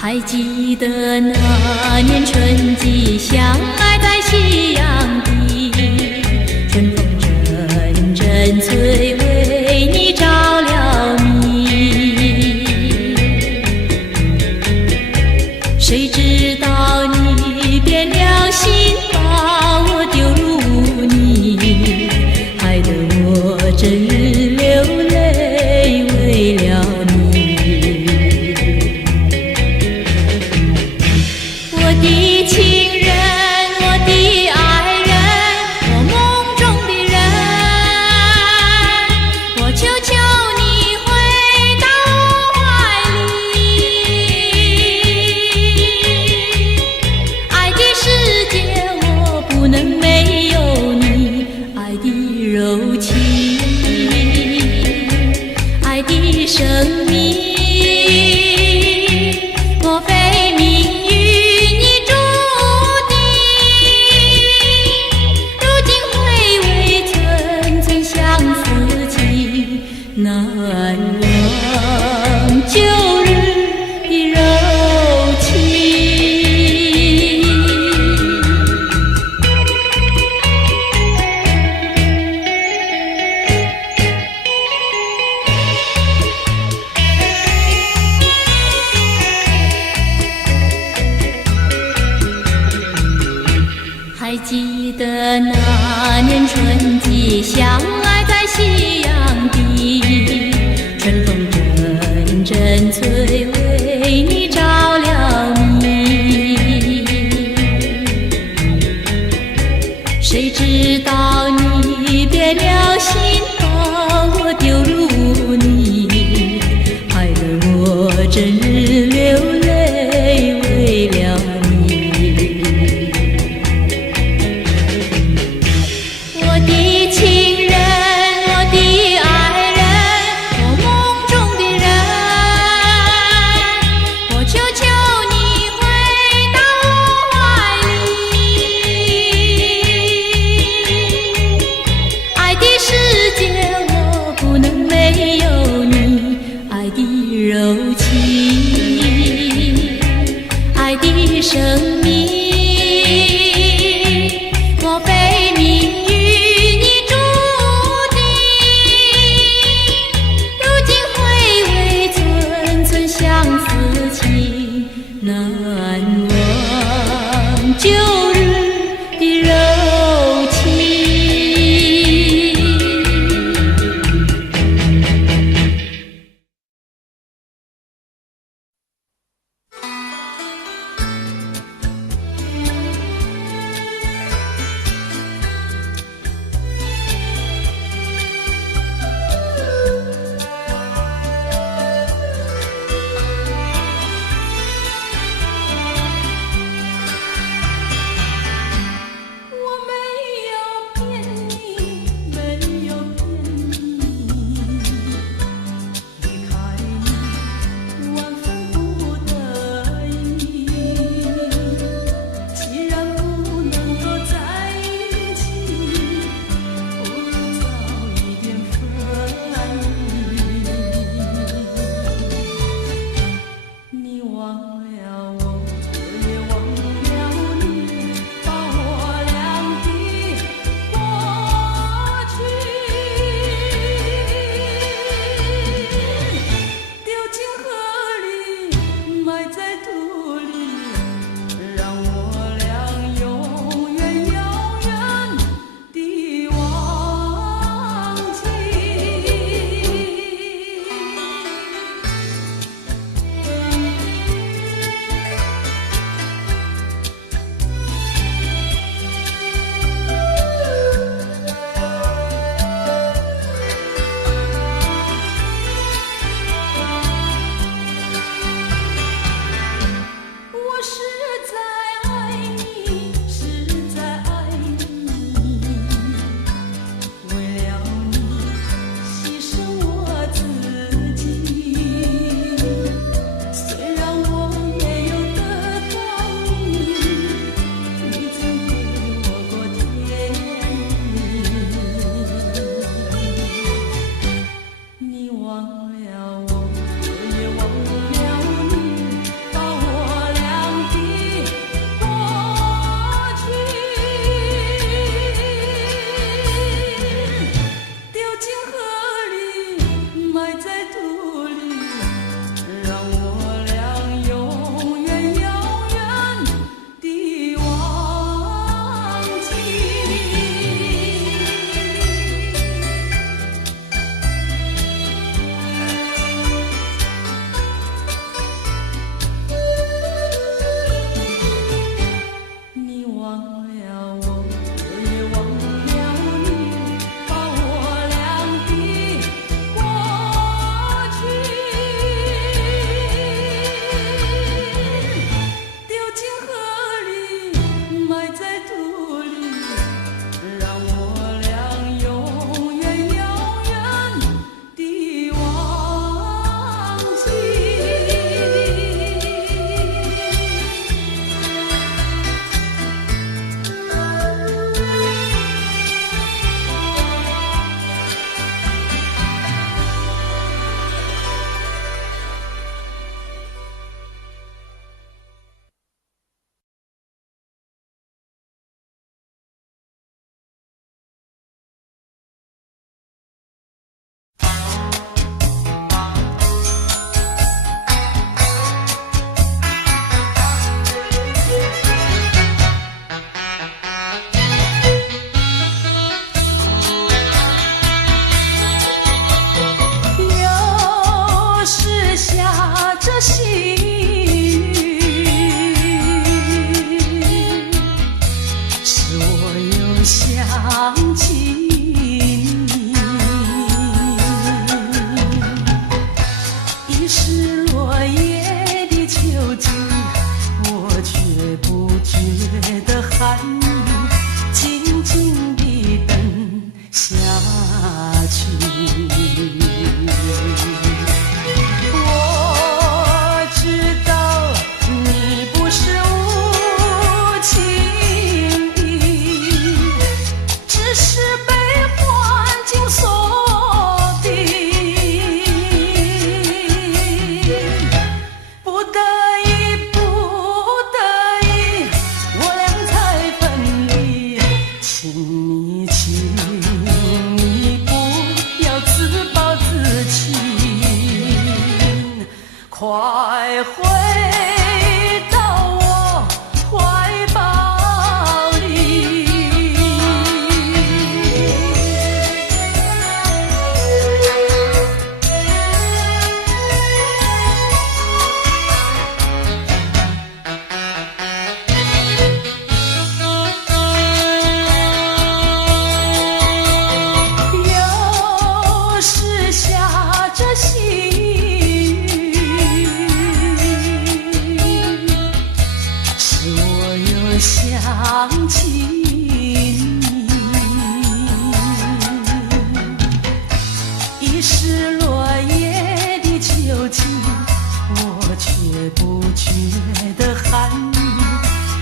还记得那年春季，相爱在夕阳底，春风阵阵吹，为你着了迷。谁知道你变了心，把我丢入污泥，害得我整日流泪，为了你。我的情人，我的爱人，我梦中的人，我求求你回到我怀里。爱的世界我不能没有你，爱的柔情，爱的生命。莫非命运已注定，如今回味寸寸相思情，难忘旧日的柔情。还记得那年春季，相爱在夕阳底，春风阵阵吹，为你着了迷。谁知道你变了心，把我丢入污泥，害得我整日流泪，为了你。我的情人，我的爱人，爱的生命，莫非命与你注定？如今回味寸寸相思情，难忘旧日的柔情。回到我怀抱里。有时下着细雨，是我又想起你。已是落叶的秋季，我却不觉得寒意，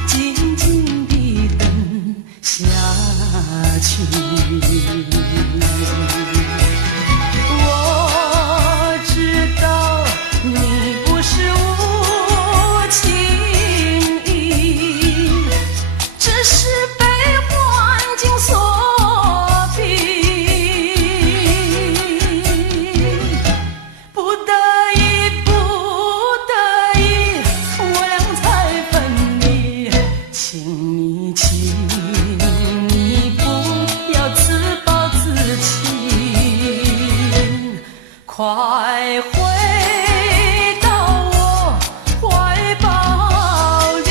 静静地等下去。我知道你不是无情意，只是被环境所逼，不得已，不得已，我俩才分离。请你不要自暴自弃，快回到我怀抱里。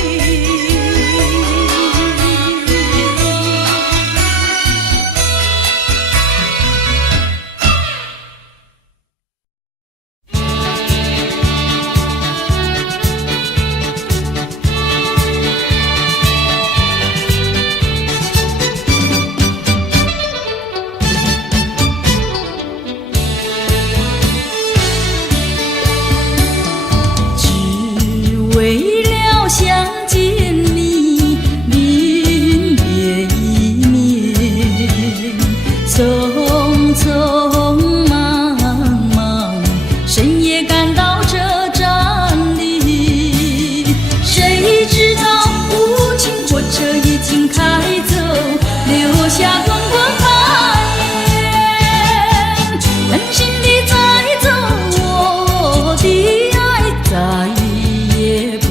只为了想见你，临别一面，匆匆忙忙，深夜赶到这站里。谁知道无情火车已经开走，留下滚滚寒烟。狠心地载走我的爱，再也不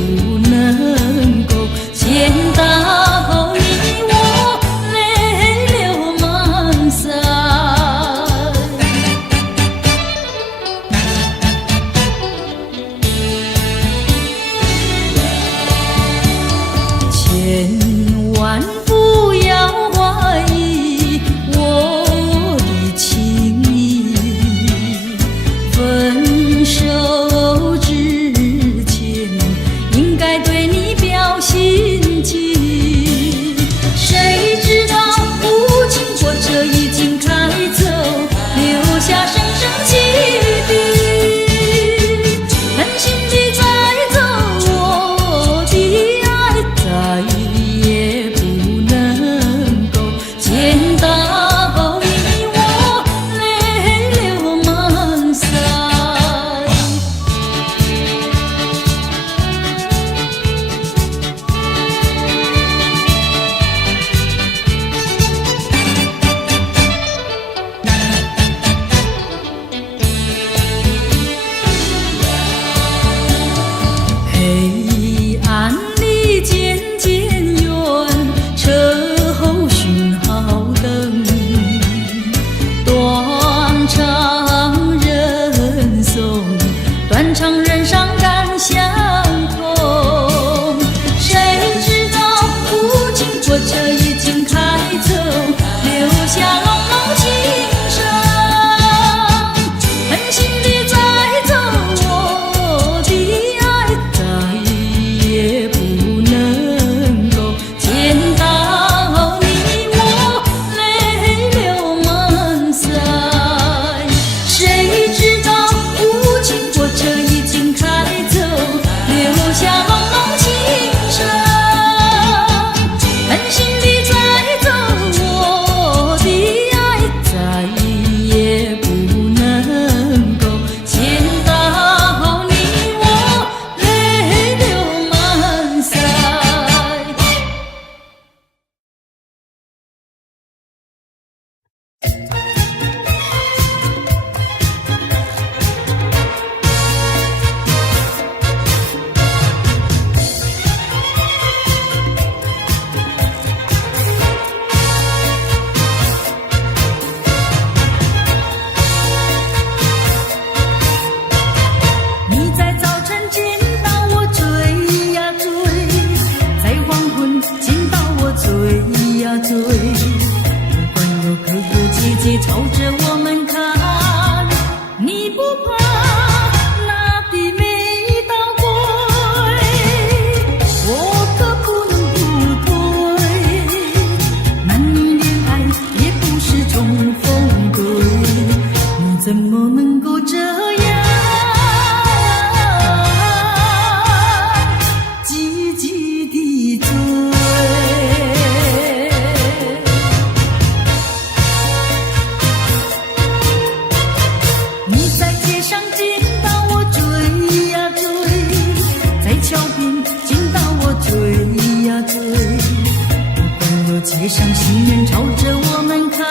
街上行人朝着我们看，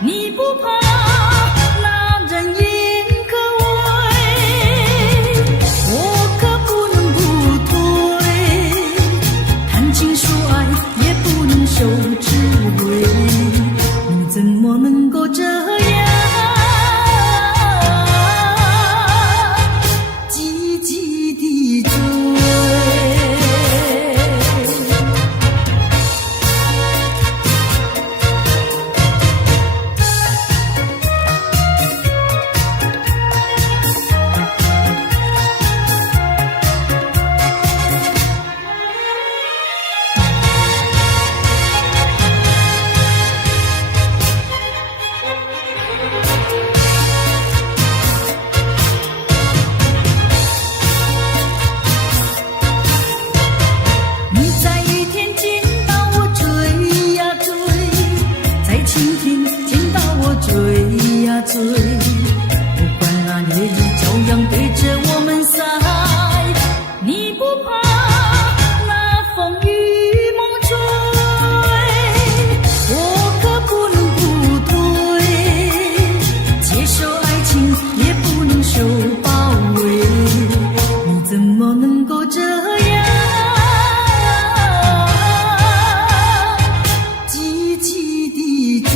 你不怕那人言可畏，我可不能不退，谈情说爱也不能受智慧，你怎么能够这样积极地追？追，不管那烈日骄阳对着我们晒，你不怕那风雨猛吹，我可不能不退，接受爱情也不能受包围，你怎么能够这样积极地追？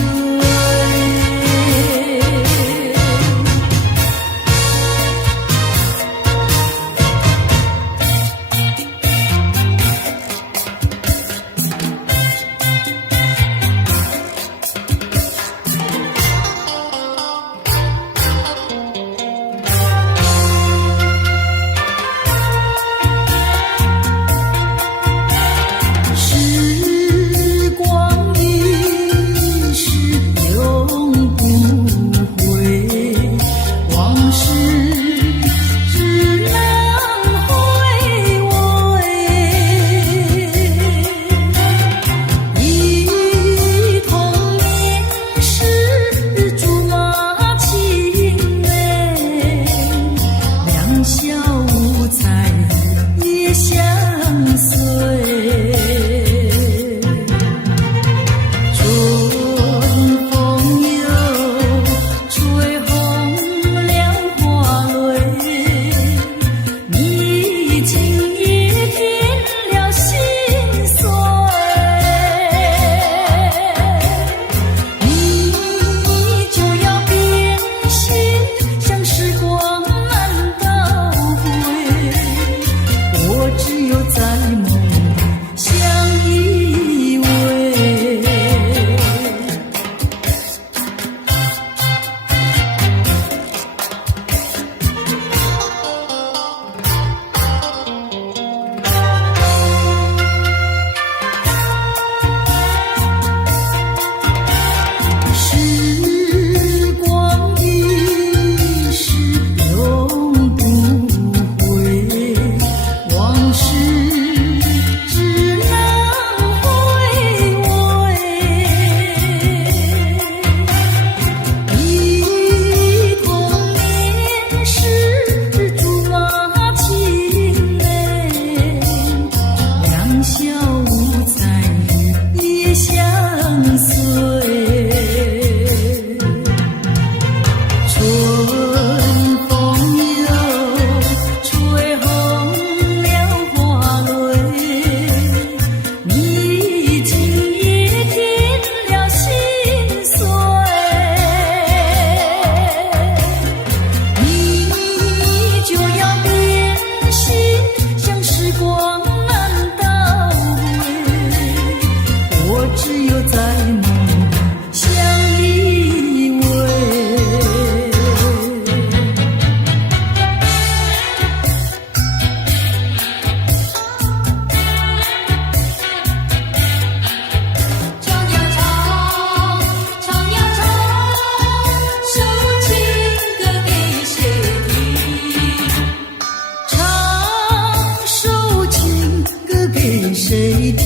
谁听？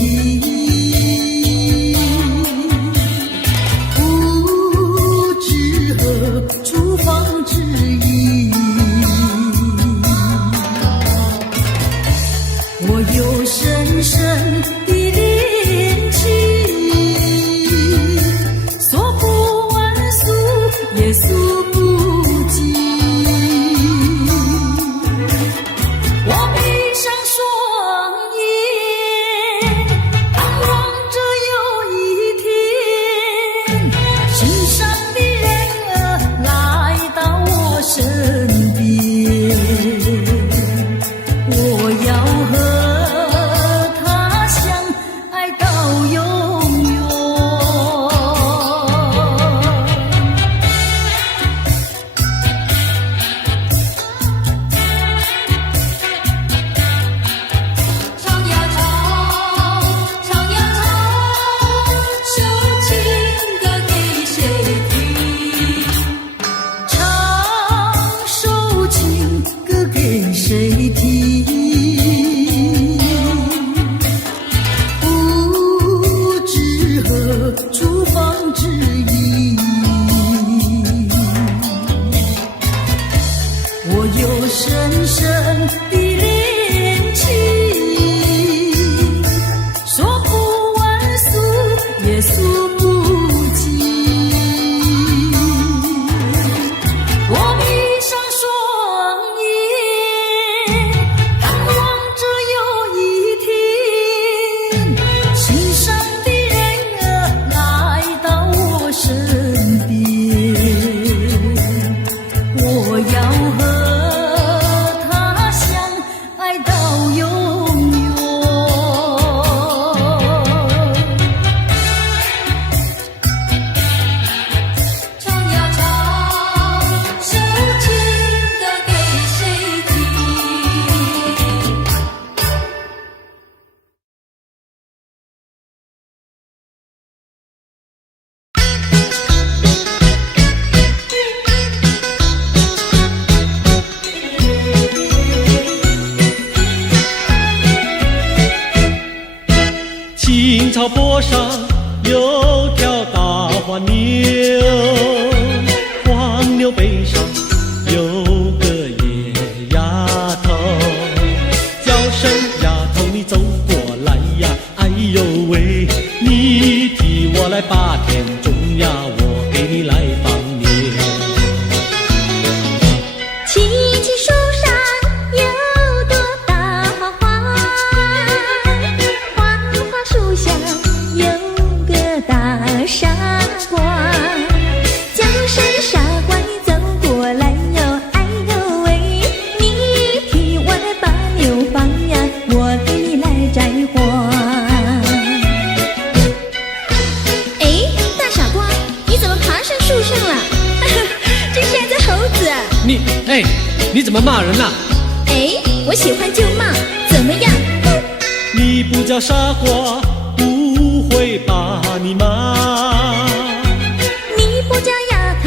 不知何处方知意。我有深深的恋情。草坡上有条大黄牛，黄牛背上有个野丫头，叫声丫头你走过来呀，哎呦喂，你替我来把田种呀，我给你来放牛。青青树上有朵大花花，花花树下有个大傻瓜，叫声傻瓜你走过来哟，哎呦喂，你替我来把牛放呀，我给你来摘花。哎，大傻瓜，你怎么爬上树上了？这是来只猴子啊！你怎么骂人啊？哎，我喜欢就骂，怎么样？你不叫傻瓜，不会把你骂。你不叫丫头，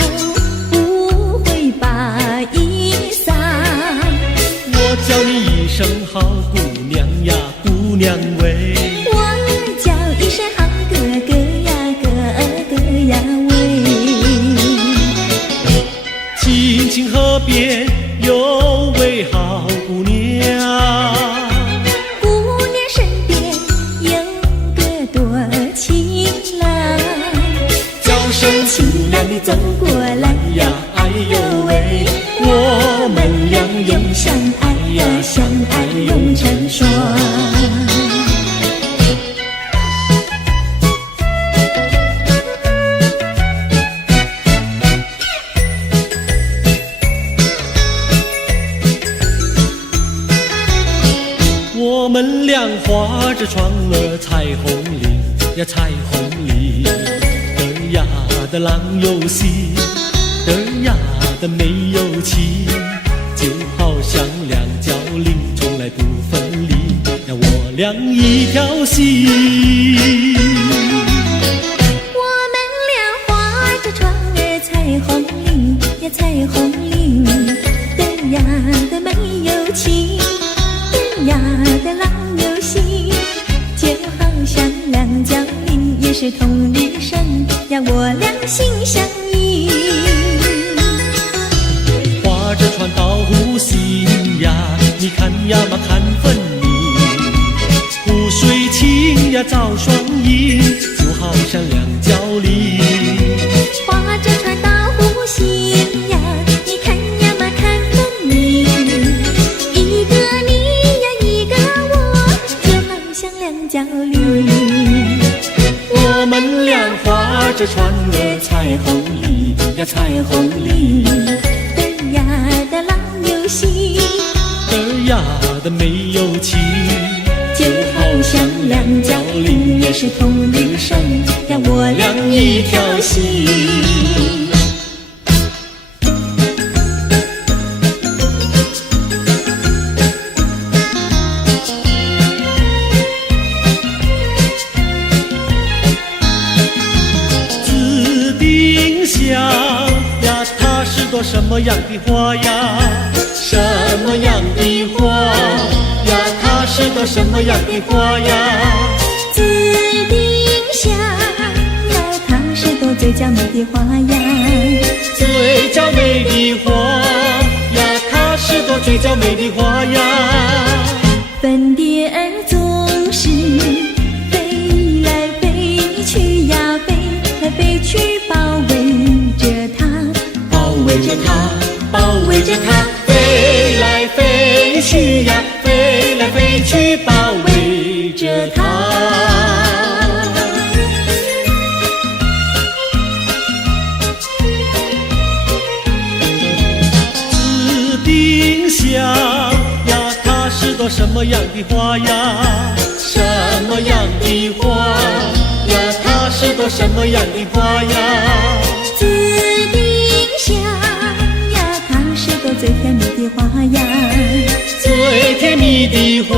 不会把衣撒。我叫你一声好姑娘呀，姑娘喂。我叫一声好哥哥呀，哥哥呀喂。青青河边有位好姑娘，姑娘身边有个多情郎，叫声情郎你走过来呀，哎呦喂，我们俩永相爱呀，相爱永成双。我们俩画着船儿彩虹里呀，彩虹里的呀的郎有喜，的呀的没有情，就好像两角铃从来不分离呀，我俩一条心。我们俩划着船儿彩虹里呀，彩虹里的呀的没有情，的呀的郎有喜，就好像两角铃也是同日生呀，我俩心相依。划着船到湖心呀，你看呀嘛看分明，湖水清呀照双影，就好像两角铃。划着船到湖心呀，你看呀嘛看分明，一个你呀一个我，就好像两角铃。我们俩划着船儿彩虹里呀，彩虹里的呀的郎有喜，的呀的没有情，就好像两角铃也是同日生呀，我俩一条心。紫丁香呀，它是朵什么样的花呀？什么样的花呀？它是朵什么样的花呀？紫丁香呀，它是朵最娇美的花呀，最娇美的花呀，它是朵最娇美的花呀。粉蝶儿总是飞来飞去呀，飞来飞去包围着它，包围着它，包围着它，飞来飞去呀，飞来飞去，包围着它。紫丁香呀，它是朵什么样的花呀？什么样的花呀？它是朵什么样的花呀？紫丁香呀，它是朵最甜蜜的花呀，最甜蜜的花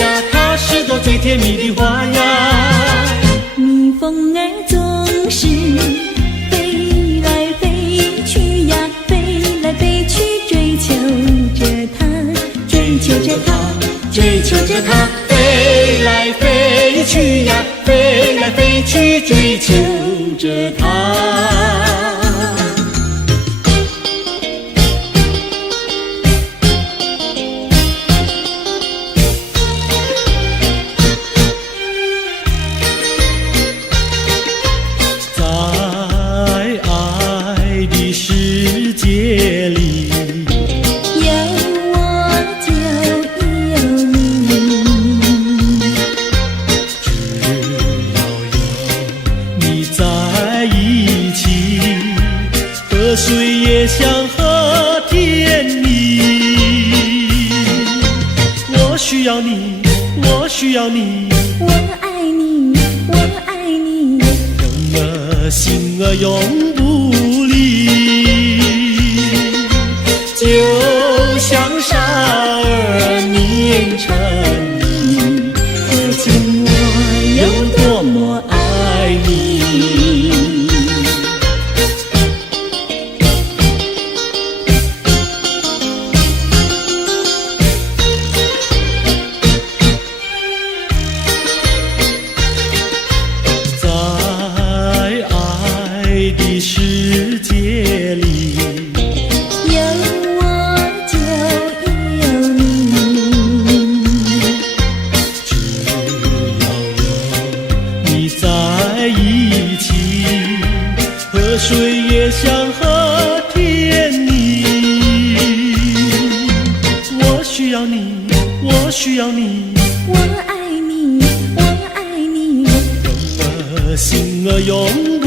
呀，它是朵最甜蜜的花呀。蜜蜂儿总是飞来飞去呀，飞来飞去追求着它，追求着它，追求着它，飞飞来飞去呀，飞来飞去追求着它。水也像和甜蜜，我需要你，我需要你，我爱你，我爱你，人儿心儿永不离，就像傻儿黏成泥，可见我有多么爱你。世界里有我就有你，只要有你在一起，河水也像和甜蜜。我需要你，我需要你，我爱你，我爱你，人儿心儿永不